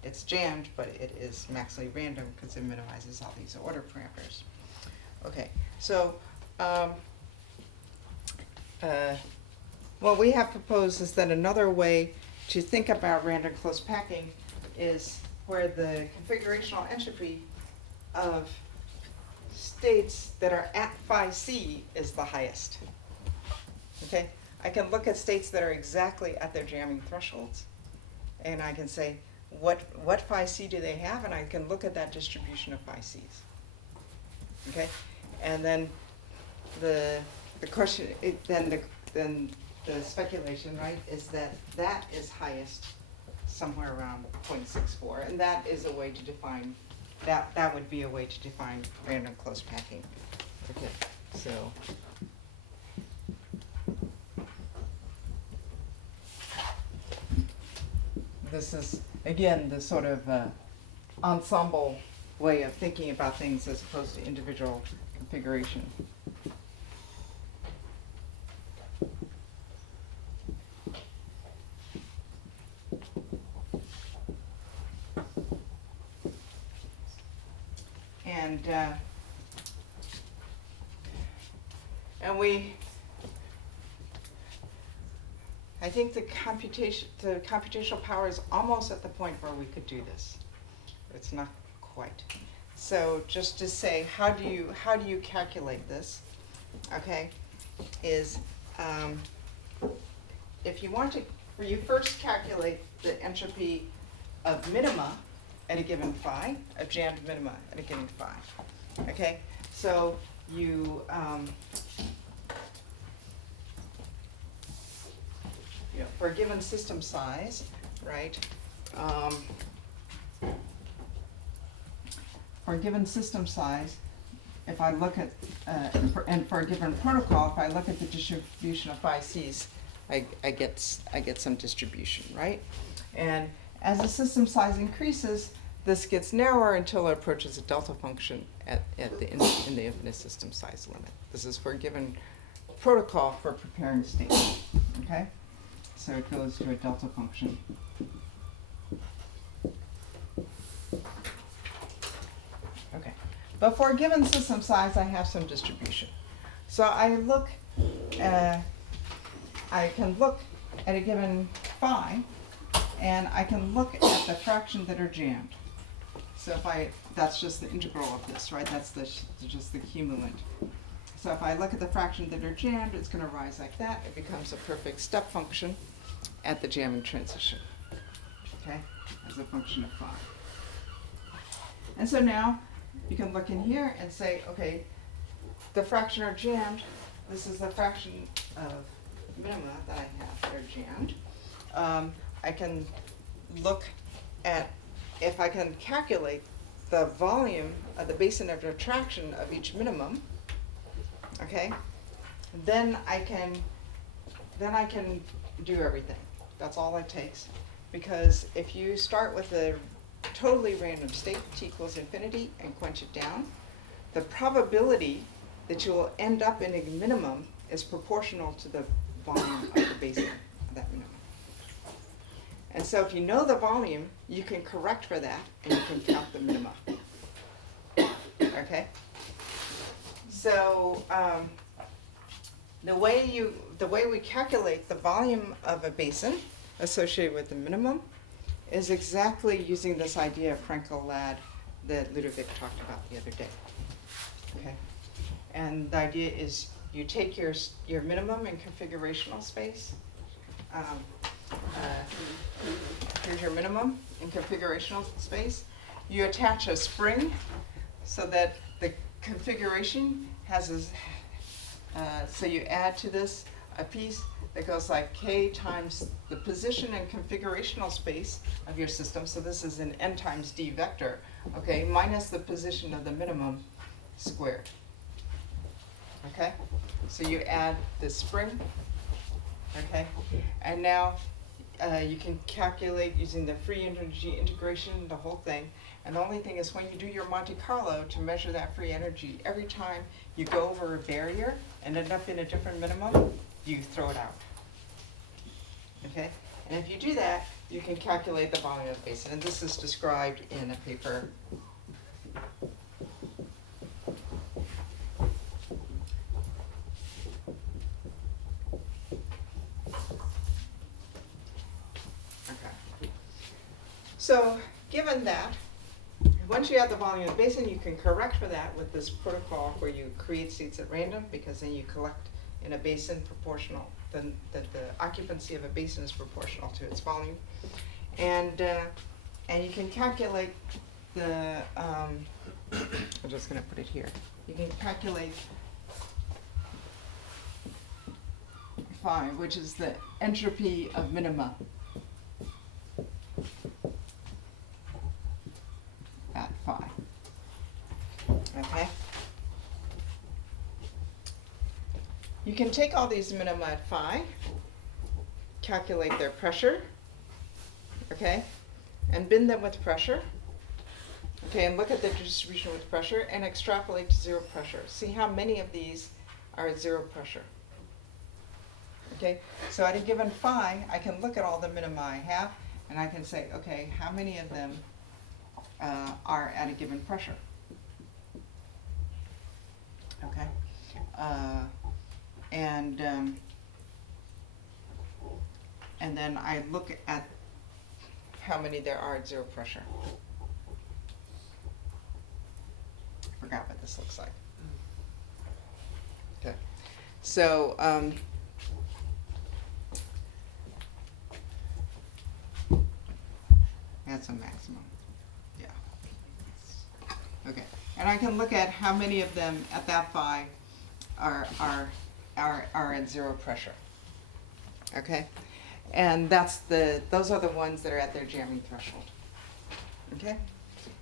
it's jammed, but it is maximally random because it minimizes all these order parameters. Okay, so what we have proposed is that another way to think about random close packing is where the configurational entropy of states that are at phi c is the highest. Okay, I can look at states that are exactly at their jamming thresholds, and I can say, what phi c do they have, and I can look at that distribution of phi c's. Okay, and then the question, then the speculation, right, is that is highest somewhere around 0.64, and that is a way to define, that would be a way to define random close packing. Okay, so. This is, again, the sort of ensemble way of thinking about things as opposed to individual configuration. And I think the computational power is almost at the point where we could do this. It's not quite. So just to say, how do you calculate this? Okay, is if you want to, you first calculate the entropy of minima at a given phi, of jammed minima at a given phi. Okay, so you for a given system size, right? For a given system size, if I look at, and for a given protocol, if I look at the distribution of phi c's, I get some distribution, right? And as the system size increases, this gets narrower until it approaches a delta function in the infinite system size limit. This is for a given protocol for preparing state, okay? So it goes to a delta function. Okay, but for a given system size, I have some distribution. So I can look at a given phi, and I can look at the fraction that are jammed. So that's just the integral of this, right? That's just the cumulant. So if I look at the fraction that are jammed, it's going to rise like that. It becomes a perfect step function at the jamming transition, okay, as a function of phi. And so now you can look in here and say, okay, the fraction are jammed. This is the fraction of minima that I have that are jammed. I can look at, if I can calculate the volume of the basin of attraction of each minimum, okay, then I can do everything. That's all it takes. Because if you start with a totally random state, t equals infinity, and quench it down, the probability that you will end up in a minimum is proportional to the volume of the basin of that minimum. And so if you know the volume, you can correct for that, and you can count the minima. Okay? So the way we calculate the volume of a basin associated with the minimum is exactly using this idea of Frankel-Ladd that Ludovic talked about the other day. Okay, and the idea is you take your minimum in configurational space. Here's your minimum in configurational space. You attach a spring so that the configuration has a, so you add to this a piece that goes like k times the position and configurational space of your system. So this is an n times d vector, okay, minus the position of the minimum squared. Okay? So you add the spring, okay? And now you can calculate using the free energy integration, the whole thing. And the only thing is when you do your Monte Carlo to measure that free energy, every time you go over a barrier and end up in a different minimum, you throw it out. Okay? And if you do that, you can calculate the volume of the basin. And this is described in a paper. Okay. So, given that, once you have the volume of the basin, you can correct for that with this protocol where you create seats at random, because then you collect in a basin proportional, then the occupancy of a basin is proportional to its volume. And you can calculate the, I'm just gonna put it here. You can calculate phi, which is the entropy of minima at phi. Okay? You can take all these minima at phi, calculate their pressure, okay, and bin them with pressure, okay, and look at the distribution with pressure and extrapolate to zero pressure. See how many of these are at zero pressure. Okay, so at a given phi, I can look at all the minima I have, and I can say, okay, how many of them are at a given pressure? Okay, and then I look at how many there are at zero pressure. I forgot what this looks like. Okay, so that's a maximum. Yeah. Okay, and I can look at how many of them at that phi are at zero pressure. Okay, and those are the ones that are at their jamming threshold. Okay,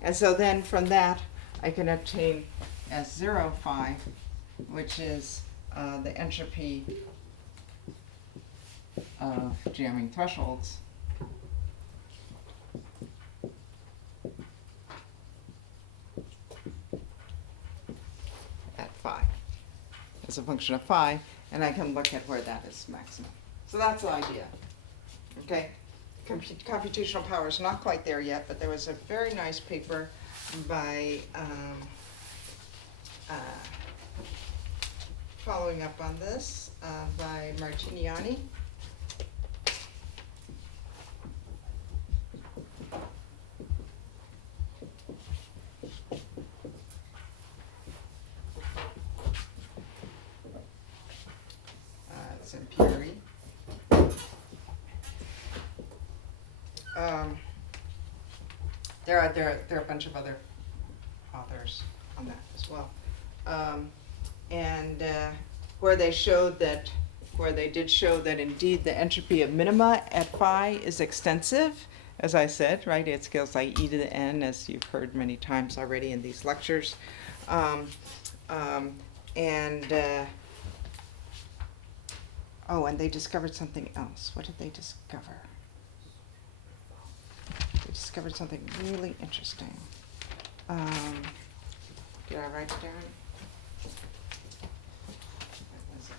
and so then from that I can obtain S0 phi, which is the entropy of jamming thresholds. At phi, as a function of phi, and I can look at where that is maximum. So that's the idea. Okay, computational power is not quite there yet, but there was a very nice paper by following up on this by Martiniani. It's in Peary. There are a bunch of other authors on that as well, and where they did show that indeed the entropy of minima at phi is extensive, as I said, right? It scales like e to the n, as you've heard many times already in these lectures, and they discovered something else. What did they discover? They discovered something really interesting. Did I write it down? What was it?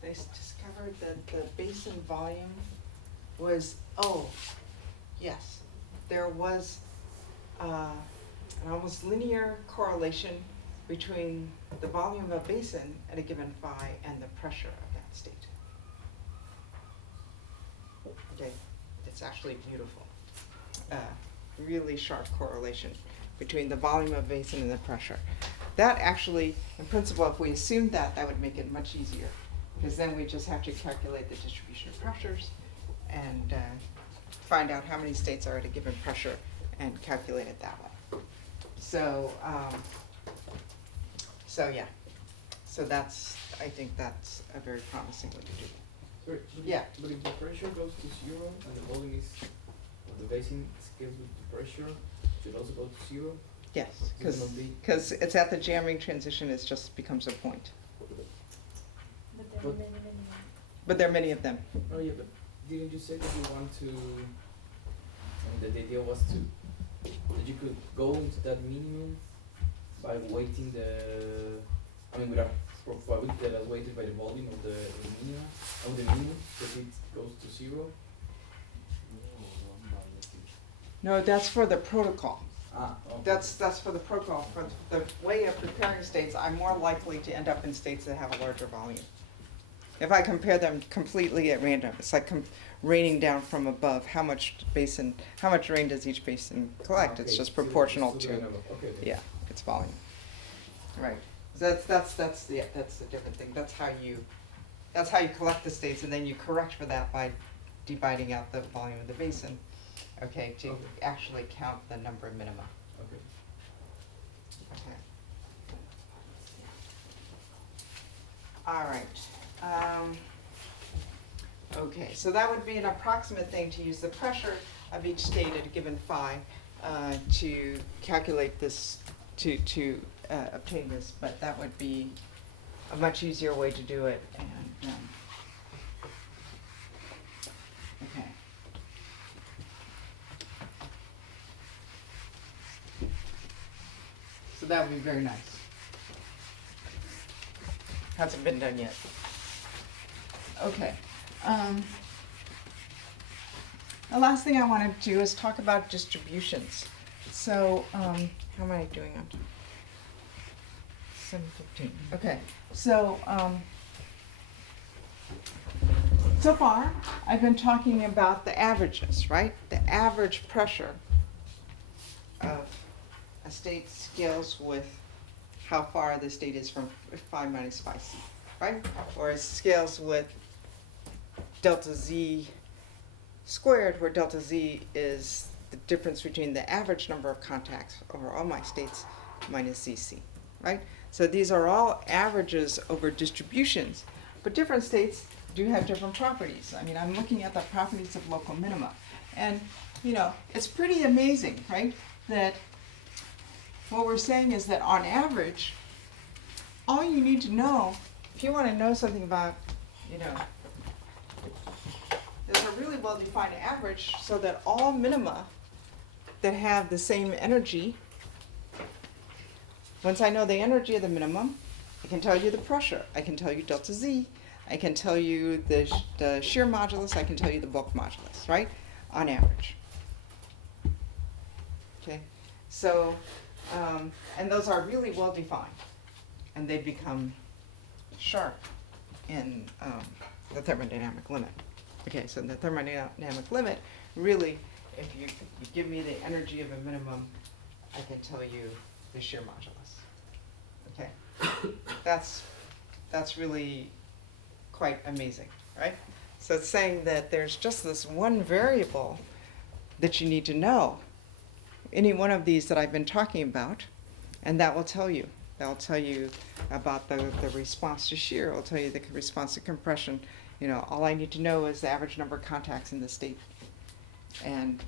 They discovered that the basin volume was, yes, there was an almost linear correlation between the volume of a basin at a given phi and the pressure of that state. Okay, it's actually beautiful. Really sharp correlation between the volume of a basin and the pressure. That actually, in principle, if we assumed that, that would make it much easier, because then we just have to calculate the distribution of pressures and find out how many states are at a given pressure and calculate it that way. So, so yeah, so that's, I think that's a very promising way to do it. Sorry, but Yeah. But if the pressure goes to zero and the volume is, or the basin scales with the pressure, should also go to zero? Yes, So it will be- because it's at the jamming transition, it just becomes a point. But there are But- many, many more. But there are many of them. Oh yeah, but didn't you say that you want to, and that the idea was to, that you could go into that minimum by weighting the, I mean, with a probability that is weighted by the volume of the minimum, of the minimum, that it goes to zero? No, that's for the protocol. Ah, okay. That's for the protocol. For the way of preparing states, I'm more likely to end up in states that have a larger volume. If I compare them completely at random, it's like raining down from above. How much rain does each basin collect? It's Okay, just so proportional it's to, okay, okay. yeah, its volume. Right. So that's the different thing. That's how you collect the states, and then you correct for that by dividing out the volume of the basin. Okay, to Okay. actually count the number of minima. Okay. Okay. All right. Okay, so that would be an approximate thing to use the pressure of each state at a given phi to calculate this, to obtain this, but that would be a much easier way to do it. And okay. So that would be very nice. Hasn't been done yet. Okay. The last thing I want to do is talk about distributions. So, how am I doing on time? 7:15. Okay. So, so far, I've been talking about the averages, right? The average pressure of a state scales with how far the state is from phi minus phi c, right? Or it scales with delta z squared, where delta z is the difference between the average number of contacts over all my states minus zc, right? So these are all averages over distributions, but different states do have different properties. I mean, I'm looking at the properties of local minima, and you know, it's pretty amazing, right? That what we're saying is that on average, all you need to know, if you want to know something about, you know, there's a really well-defined average so that all minima that have the same energy, once I know the energy of the minimum, I can tell you the pressure, I can tell you delta z, I can tell you the shear modulus, I can tell you the bulk modulus, right? On average. Okay, so, and those are really well defined, and they become sharp in the thermodynamic limit. Okay, so in the thermodynamic limit, really, if you give me the energy of a minimum, I can tell you the shear modulus. Okay, that's really quite amazing, right? So it's saying that there's just this one variable that you need to know, any one of these that I've been talking about, and that will tell you. That'll tell you about the response to shear. It'll tell you the response to compression. You know, all I need to know is the average number of contacts in the state, and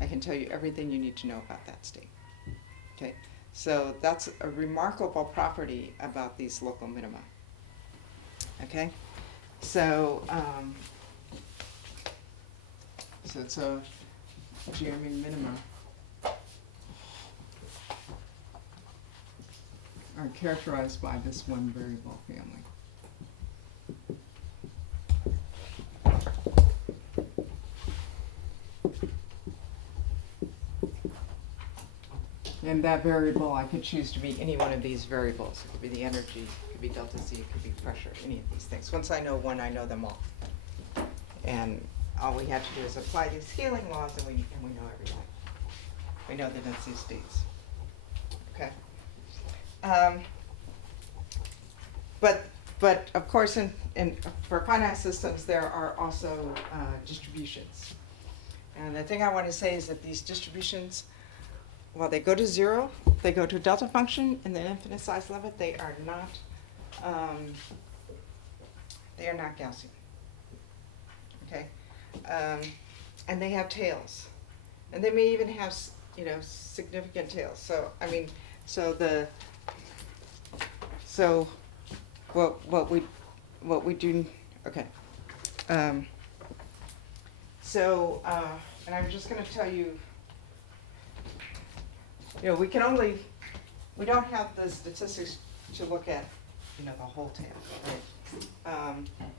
I can tell you everything you need to know about that state. Okay, so that's a remarkable property about these local minima. Okay, so so it's a jamming minima are characterized by this one variable family. And that variable, I could choose to be any one of these variables. It could be the energy, it could be delta Z, it could be pressure, any of these things. Once I know one, I know them all. And all we have to do is apply these scaling laws, and we know everything. We know the density states. Okay. But of course, for finite systems, there are also distributions. And the thing I want to say is that these distributions, while they go to zero, they go to a delta function in the infinite size limit, they are not Gaussian. Okay? And they have tails. And they may even have, significant tails. So, I mean, so what we do, okay. And I'm just gonna tell you, we don't have the statistics to look at, the whole tail, right?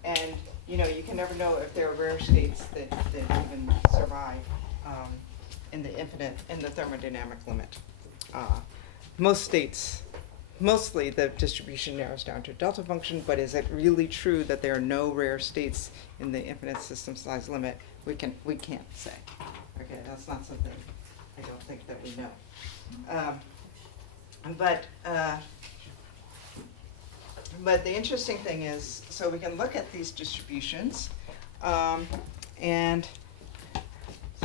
And, you can never know if there are rare states that even survive in the thermodynamic limit. Most states, mostly the distribution narrows down to a delta function, but is it really true that there are no rare states in the infinite system size limit? We can't say. Okay, that's not something I don't think that we know. But the interesting thing is, so we can look at these distributions, and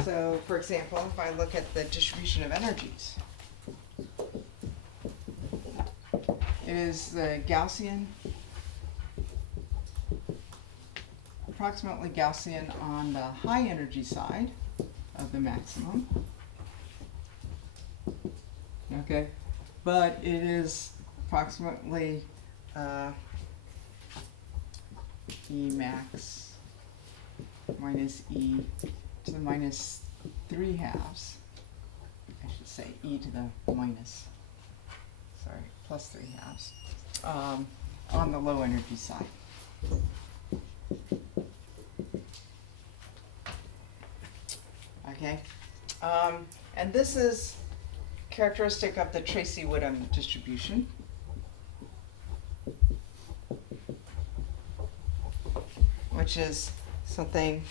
so, for example, if I look at the distribution of energies, it is the Gaussian, approximately Gaussian on the high energy side of the maximum. Okay, but it is approximately E max minus E to the minus 3/2. I should say E to the minus, plus 3/2 on the low energy side. Okay, and this is characteristic of the Tracy-Woodham distribution. Which is something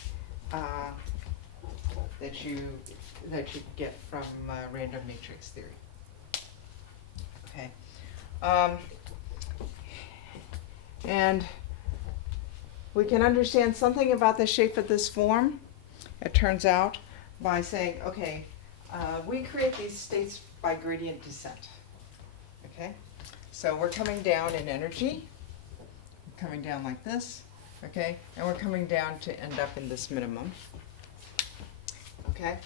that you get from random matrix theory. Okay, and we can understand something about the shape of this form, it turns out, by saying, okay, we create these states by gradient descent. Okay, so we're coming down in energy, coming down like this. Okay, and we're coming down to end up in this minimum. Okay,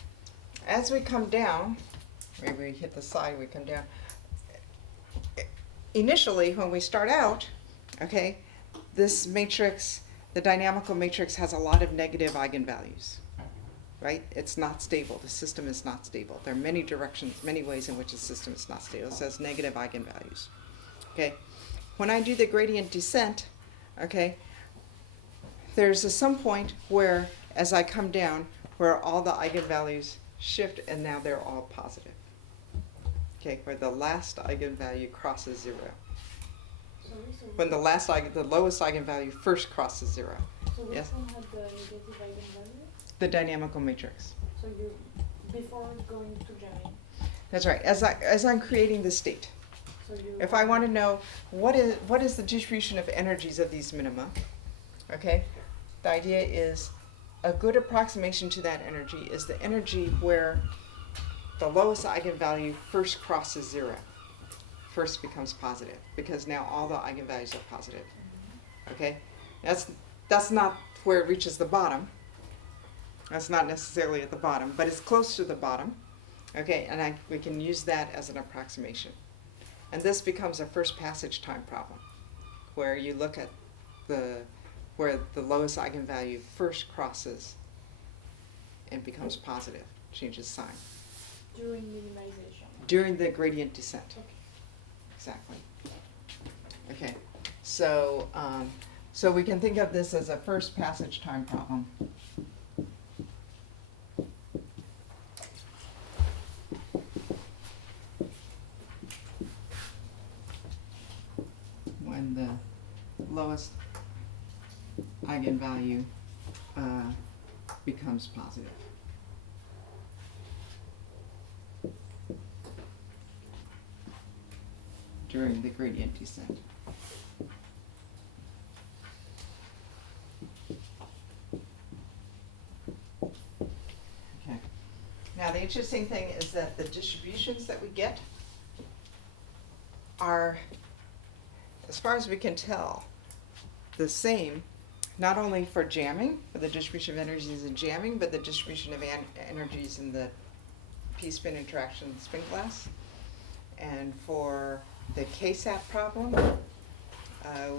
as we come down, maybe we hit the side, we come down. Initially, when we start out, okay, this matrix, the dynamical matrix, has a lot of negative eigenvalues, right? It's not stable. The system is not stable. There are many directions, many ways in which the system is not stable. So it has negative eigenvalues. Okay, when I do the gradient descent, okay, there's some point where, as I come down, where all the eigenvalues shift and now they're all positive. Okay, where the last eigenvalue crosses 0. When the lowest eigenvalue first crosses 0. So which Yes? one had the negative eigenvalue? The dynamical matrix. So you, before going to jamming, That's right. As I'm creating the state, so you. if I want to know what is the distribution of energies of these minima, okay, the idea is a good approximation to that energy is the energy where the lowest eigenvalue first crosses 0, first becomes positive, because now all the eigenvalues are positive. Okay, that's not where it reaches the bottom. That's not necessarily at the bottom, but it's close to the bottom. Okay, and we can use that as an approximation. And this becomes a first passage time problem, where you look at where the lowest eigenvalue first crosses and becomes positive, changes sign. During minimization. During the gradient descent. Okay. Exactly. Okay, so so we can think of this as a first passage time problem. When the lowest eigenvalue becomes positive. During the gradient descent. Okay. Now, the interesting thing is that the distributions that we get are, as far as we can tell, the same, not only for jamming, for the distribution of energies in jamming, but the distribution of energies in the p-spin interaction spin glass. And for the KSAP problem,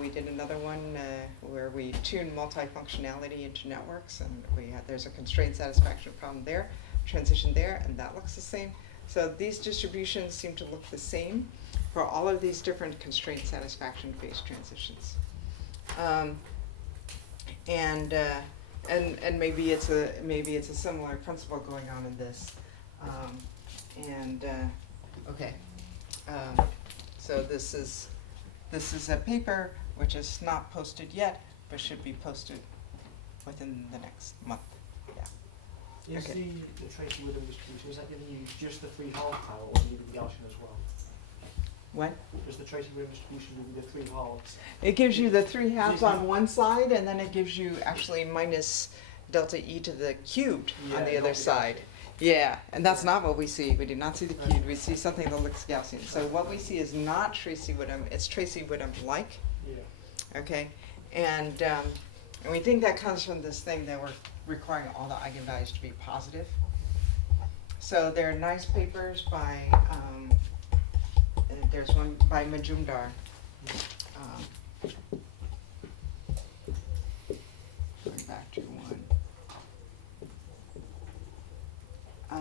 we did another one where we tuned multifunctionality into networks, and there's a constraint satisfaction problem there, transition there, and that looks the same. So these distributions seem to look the same for all of these different constraint satisfaction phase transitions. And maybe it's a similar principle going on in this. Okay. So this is a paper which is not posted yet, but should be posted within the next month. Yeah. Is Okay. the Tracy-Woodham distribution, is that giving you just the 3 halves power, or do you give the Gaussian as well? What? Does the Tracy-Woodham distribution give you the 3 halves? It gives you the 3 halves on one side, and then it gives you actually minus delta E to the cubed on the Yeah, other not the side. Gaussian. Yeah, and that's not what we see. We do not see the cubed. We see something that looks Gaussian. So what we see is not Tracy-Woodham. It's Tracy-Woodham-like. Yeah. Okay, and we think that comes from this thing that we're requiring all the eigenvalues to be positive. So there are nice papers by, there's one by Majumdar. Going back to one. I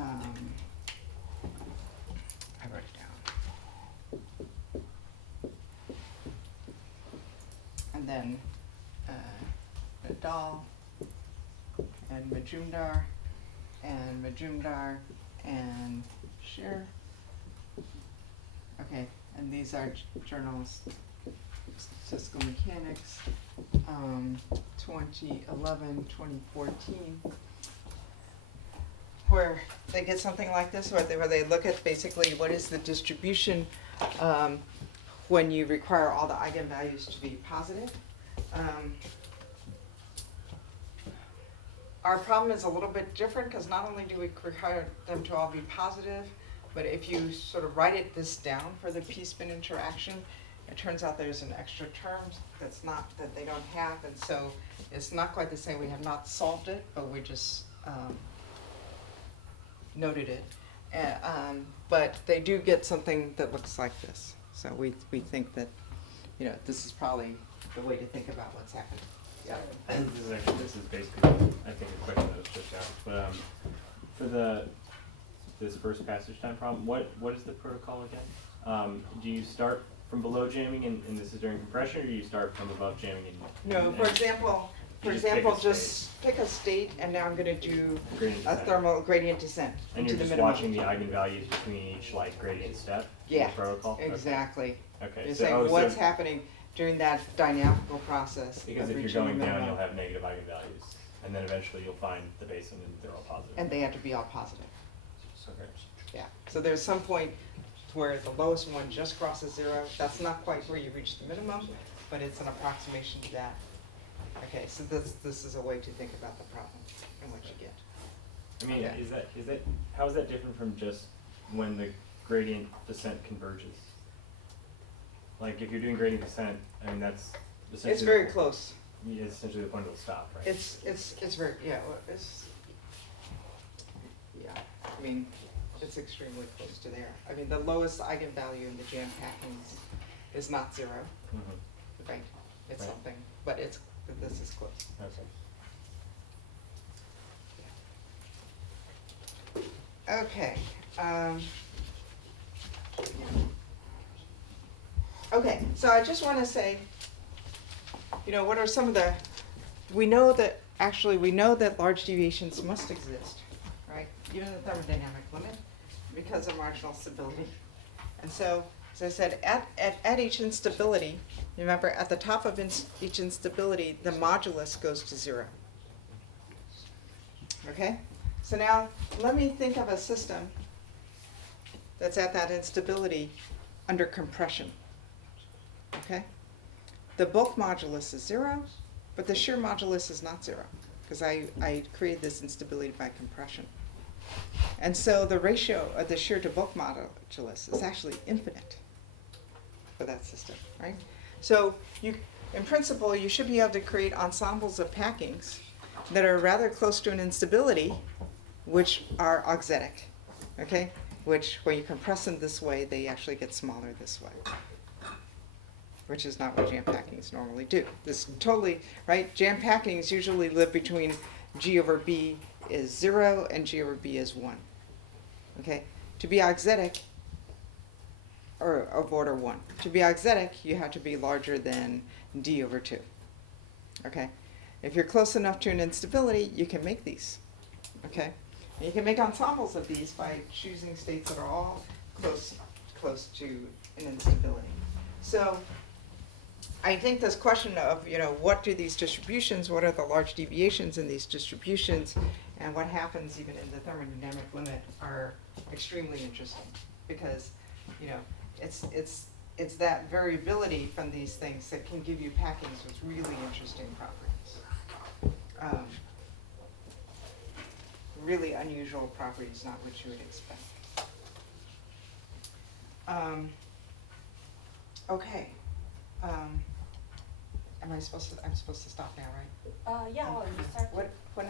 wrote it down. And then Nadal and Majumdar and Shear. Okay, and these are journals, Statistical Mechanics, 2011, 2014, where they get something like this, where they look at basically what is the distribution when you require all the eigenvalues to be positive. Our problem is a little bit different because not only do we require them to all be positive, but if you sort of write this down for the p-spin interaction, it turns out there's an extra term that they don't have, and so it's not quite the same. We have not solved it, but we just noted it. But they do get something that looks like this. So we think that, this is probably the way to think about what's happening. Yeah. This is basically, I think, a question that was just asked. But for this first passage time problem, what is the protocol again? Do you start from below jamming and this is during compression, or do you start from above jamming? No, for example, just pick a state, and now I'm going to do Gradient a descent. thermal gradient descent And into you're the just minimum. watching the eigenvalues between each gradient step in Yeah, the protocol? exactly. Okay. You're So, saying what's happening during that dynamical process. because of if you're reaching the going down, minimum. you'll have negative eigenvalues. And then eventually you'll find the basin and they're all positive. And they have to be all positive. Okay. Yeah. So there's some point where the lowest one just crosses 0. That's not quite where you reach the minimum, but it's an approximation to that. Okay, so this is a way to think about the problem and what you get. I mean, Okay. how is that different from just when the gradient descent converges? Like if you're doing gradient descent, I mean that's essentially It's very close. Yeah, it's essentially the point it'll stop, right? It's very, yeah, I mean, it's extremely close to there. I mean, the lowest eigenvalue in the jam packings is not 0, Mhm. right? It's Right. something, but this is close. Okay. Okay. Okay, so I just want to say, what are some of we know that large deviations must exist, right? Even the thermodynamic limit, because of marginal stability. And so, as I said, at each instability, remember at the top of each instability, the modulus goes to 0. Okay? So now, let me think of a system that's at that instability under compression. Okay? The bulk modulus is 0, but the shear modulus is not 0, because I created this instability by compression. And so the ratio of the shear to bulk modulus is actually infinite for that system, right? So you, in principle, you should be able to create ensembles of packings that are rather close to an instability, which are auxetic, okay? Which, when you compress them this way, they actually get smaller this way, which is not what jam packings normally do. This totally, right? Jam packings usually live between G over B is 0 and G over B is 1, okay? To be auxetic, or of order 1. To be auxetic, you have to be larger than D over 2, okay? If you're close enough to an instability, you can make these, okay? And you can make ensembles of these by choosing states that are all close to an instability. So I think this question of, you know, what do these distributions, what are the large deviations in these distributions, and what happens even in the thermodynamic limit are extremely interesting, because, you know, it's that variability from these things that can give you packings with really interesting properties. Really unusual properties, not what you would expect. Okay. Am I supposed to, I'm supposed to stop now, right? Yeah, well, you started. What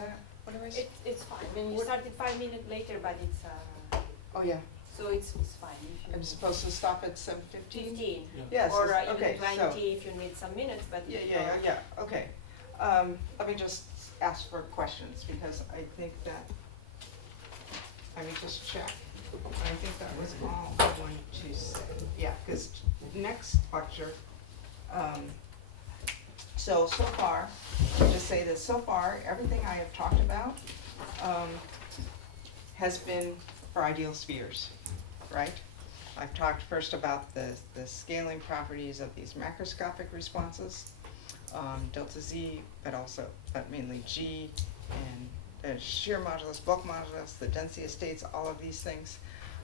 do I say? It's fine. I mean, you What- started 5 minutes later, but it's Oh, yeah. so it's fine. If you I'm supposed to stop at 7:15? 15. Yeah. Yes, Or it's- even okay, 20 so- if you need some minutes, but Yeah, okay. Let me just ask for questions, because I think that, let me just check. I think that was all I wanted to say. Yeah, because next lecture, so far, I'll just say this, so far, everything I have talked about, has been for ideal spheres, right? I've talked first about the scaling properties of these macroscopic responses, delta Z, but mainly G, and the shear modulus, bulk modulus, the density of states, all of these things.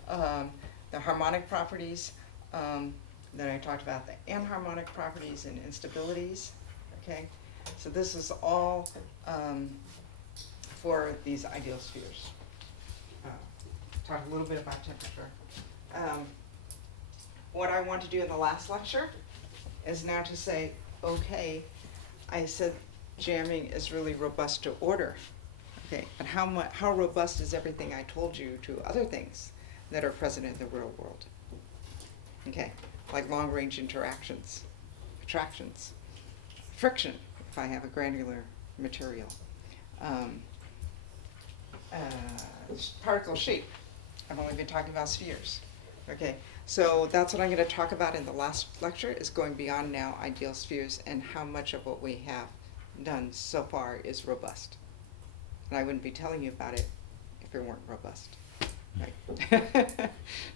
The harmonic properties, then I talked about the anharmonic properties and instabilities, okay? So this is all for these ideal spheres. Talk a little bit about temperature. What I want to do in the last lecture is now to say, okay, I said jamming is really robust to order, okay, but how robust is everything I told you to other things that are present in the real world? Okay, like long-range interactions, attractions, friction, if I have a granular material, particle shape. I've only been talking about spheres. Okay, so that's what I'm going to talk about in the last lecture, is going beyond now ideal spheres and how much of what we have done so far is robust. And I wouldn't be telling you about it if it weren't robust. Right?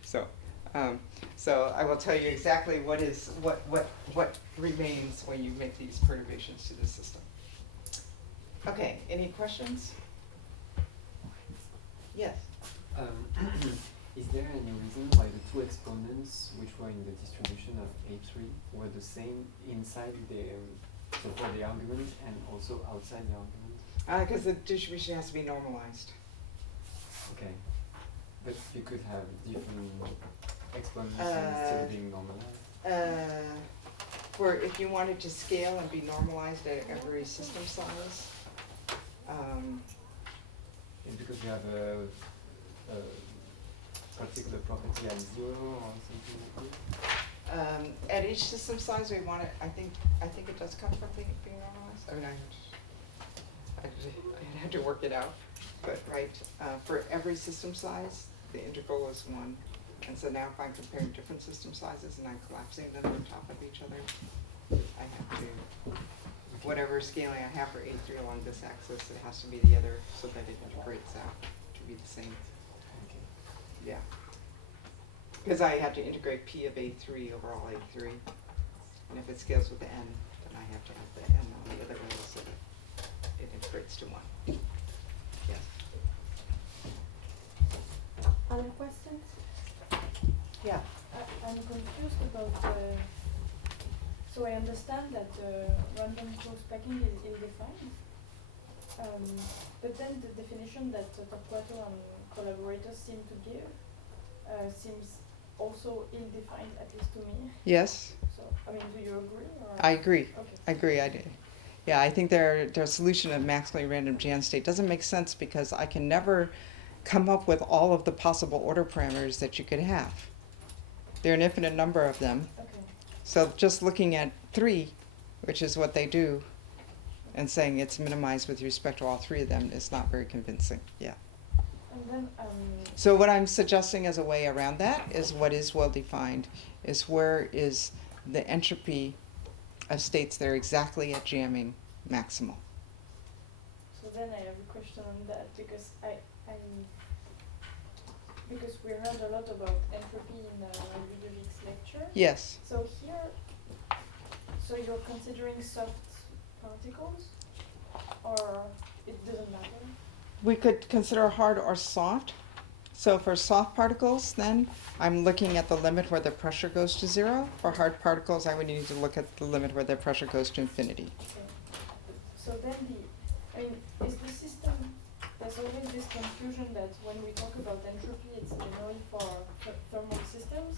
So I will tell you exactly what remains when you make these perturbations to the system. Okay, any questions? Yes. Is there any reason why the two exponents which were in the distribution of A3 were the same inside so for the argument and also outside the argument? Because the distribution has to be normalized. Okay. But you could have different exponents and still being normalized? Where if you wanted to scale and be normalized at every system size, It's because you have a particular property at 0 or something like that? at each system size we want it, I think it does come from being normalized. I mean, I had to work it out, but right, for every system size, the integral is 1. And so now if I'm comparing different system sizes and I'm collapsing them on top of each other, I have to, whatever scaling I have for A3 along this axis, it has to be the other so that it integrates out to be the same. Okay. Yeah. Because I have to integrate P of A3 over all A3. And if it scales with the N, then I have to have the N on the other way so that it integrates to 1. Yes. Other questions? Yeah. I'm confused about so I understand that random close packing is ill-defined. But then the definition that Torquato and collaborators seem to give seems also ill-defined, at least to me. Yes, So, I mean, do you agree? Or? I agree. Okay. I agree. I do. Yeah, I think their solution of maximally random jam state doesn't make sense because I can never come up with all of the possible order parameters that you could have. There are an infinite number of them. Okay. So just looking at 3, which is what they do, and saying it's minimized with respect to all 3 of them is not very convincing. Yeah. And then, So what I'm suggesting as a way around that is what is well defined is where is the entropy of states that are exactly at jamming maximal. so then I have a question on that because because we heard a lot about entropy in Ludovic's lecture. Yes. So here, so you're considering soft particles, or it doesn't matter? We could consider hard or soft. So for soft particles, then I'm looking at the limit where the pressure goes to 0. For hard particles, I would need to look at the limit where the pressure goes to infinity. Okay. So then is the system, there's always this confusion that when we talk about entropy, it's generally for thermal systems,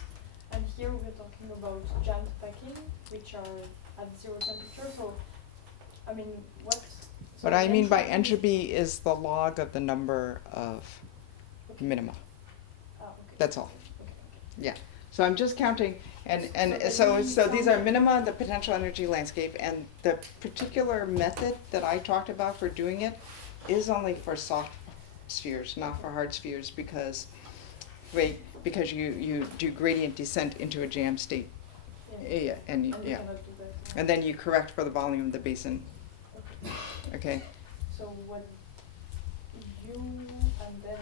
and here we're talking about jammed packing, which are at 0 temperature, so, I mean, what? So What I mean by entropy is the log of the number of Okay. minima. Ah, okay. That's all. Okay. Yeah. So I'm just counting, and So so these are minima in the potential energy landscape, and the particular method that I talked about for doing it is only for soft spheres, not for hard spheres, because you do gradient descent into a jam state. Yeah, and You yeah, cannot do that. and then you correct for the volume of the basin. Okay. Okay. So what you and then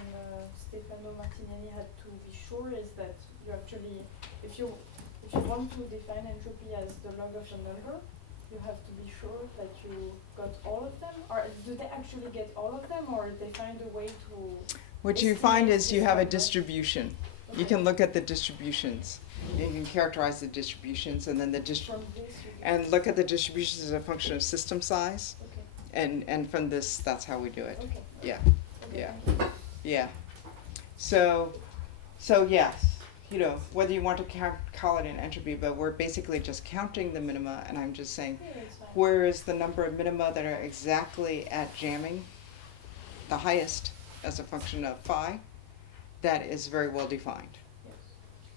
Stefano Martinelli had to be sure is that you actually, if you want to define entropy as the log of a number, you have to be sure that you got all of them, or do they actually get all of them, or they find a way to? What you find estimate is you this have a number? distribution. You Okay. can look at the distributions. You can characterize the distributions, and then From this you and look at the distributions as a function of system size. Okay. And from this, that's how we do it. Okay. Yeah, Okay. yeah, yeah. So yes, whether you want to call it an entropy, but we're basically just counting the minima, and I'm just saying, Yeah, it's fine. where is the number of minima that are exactly at jamming, the highest as a function of phi, that is very well defined. Yes.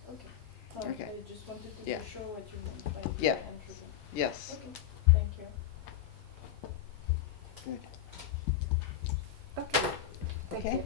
Okay. No, Okay. I just wanted to Yeah. be sure what you meant by Yeah. entropy. Yes. Okay. Thank you. Good. Okay. Thank Okay. you.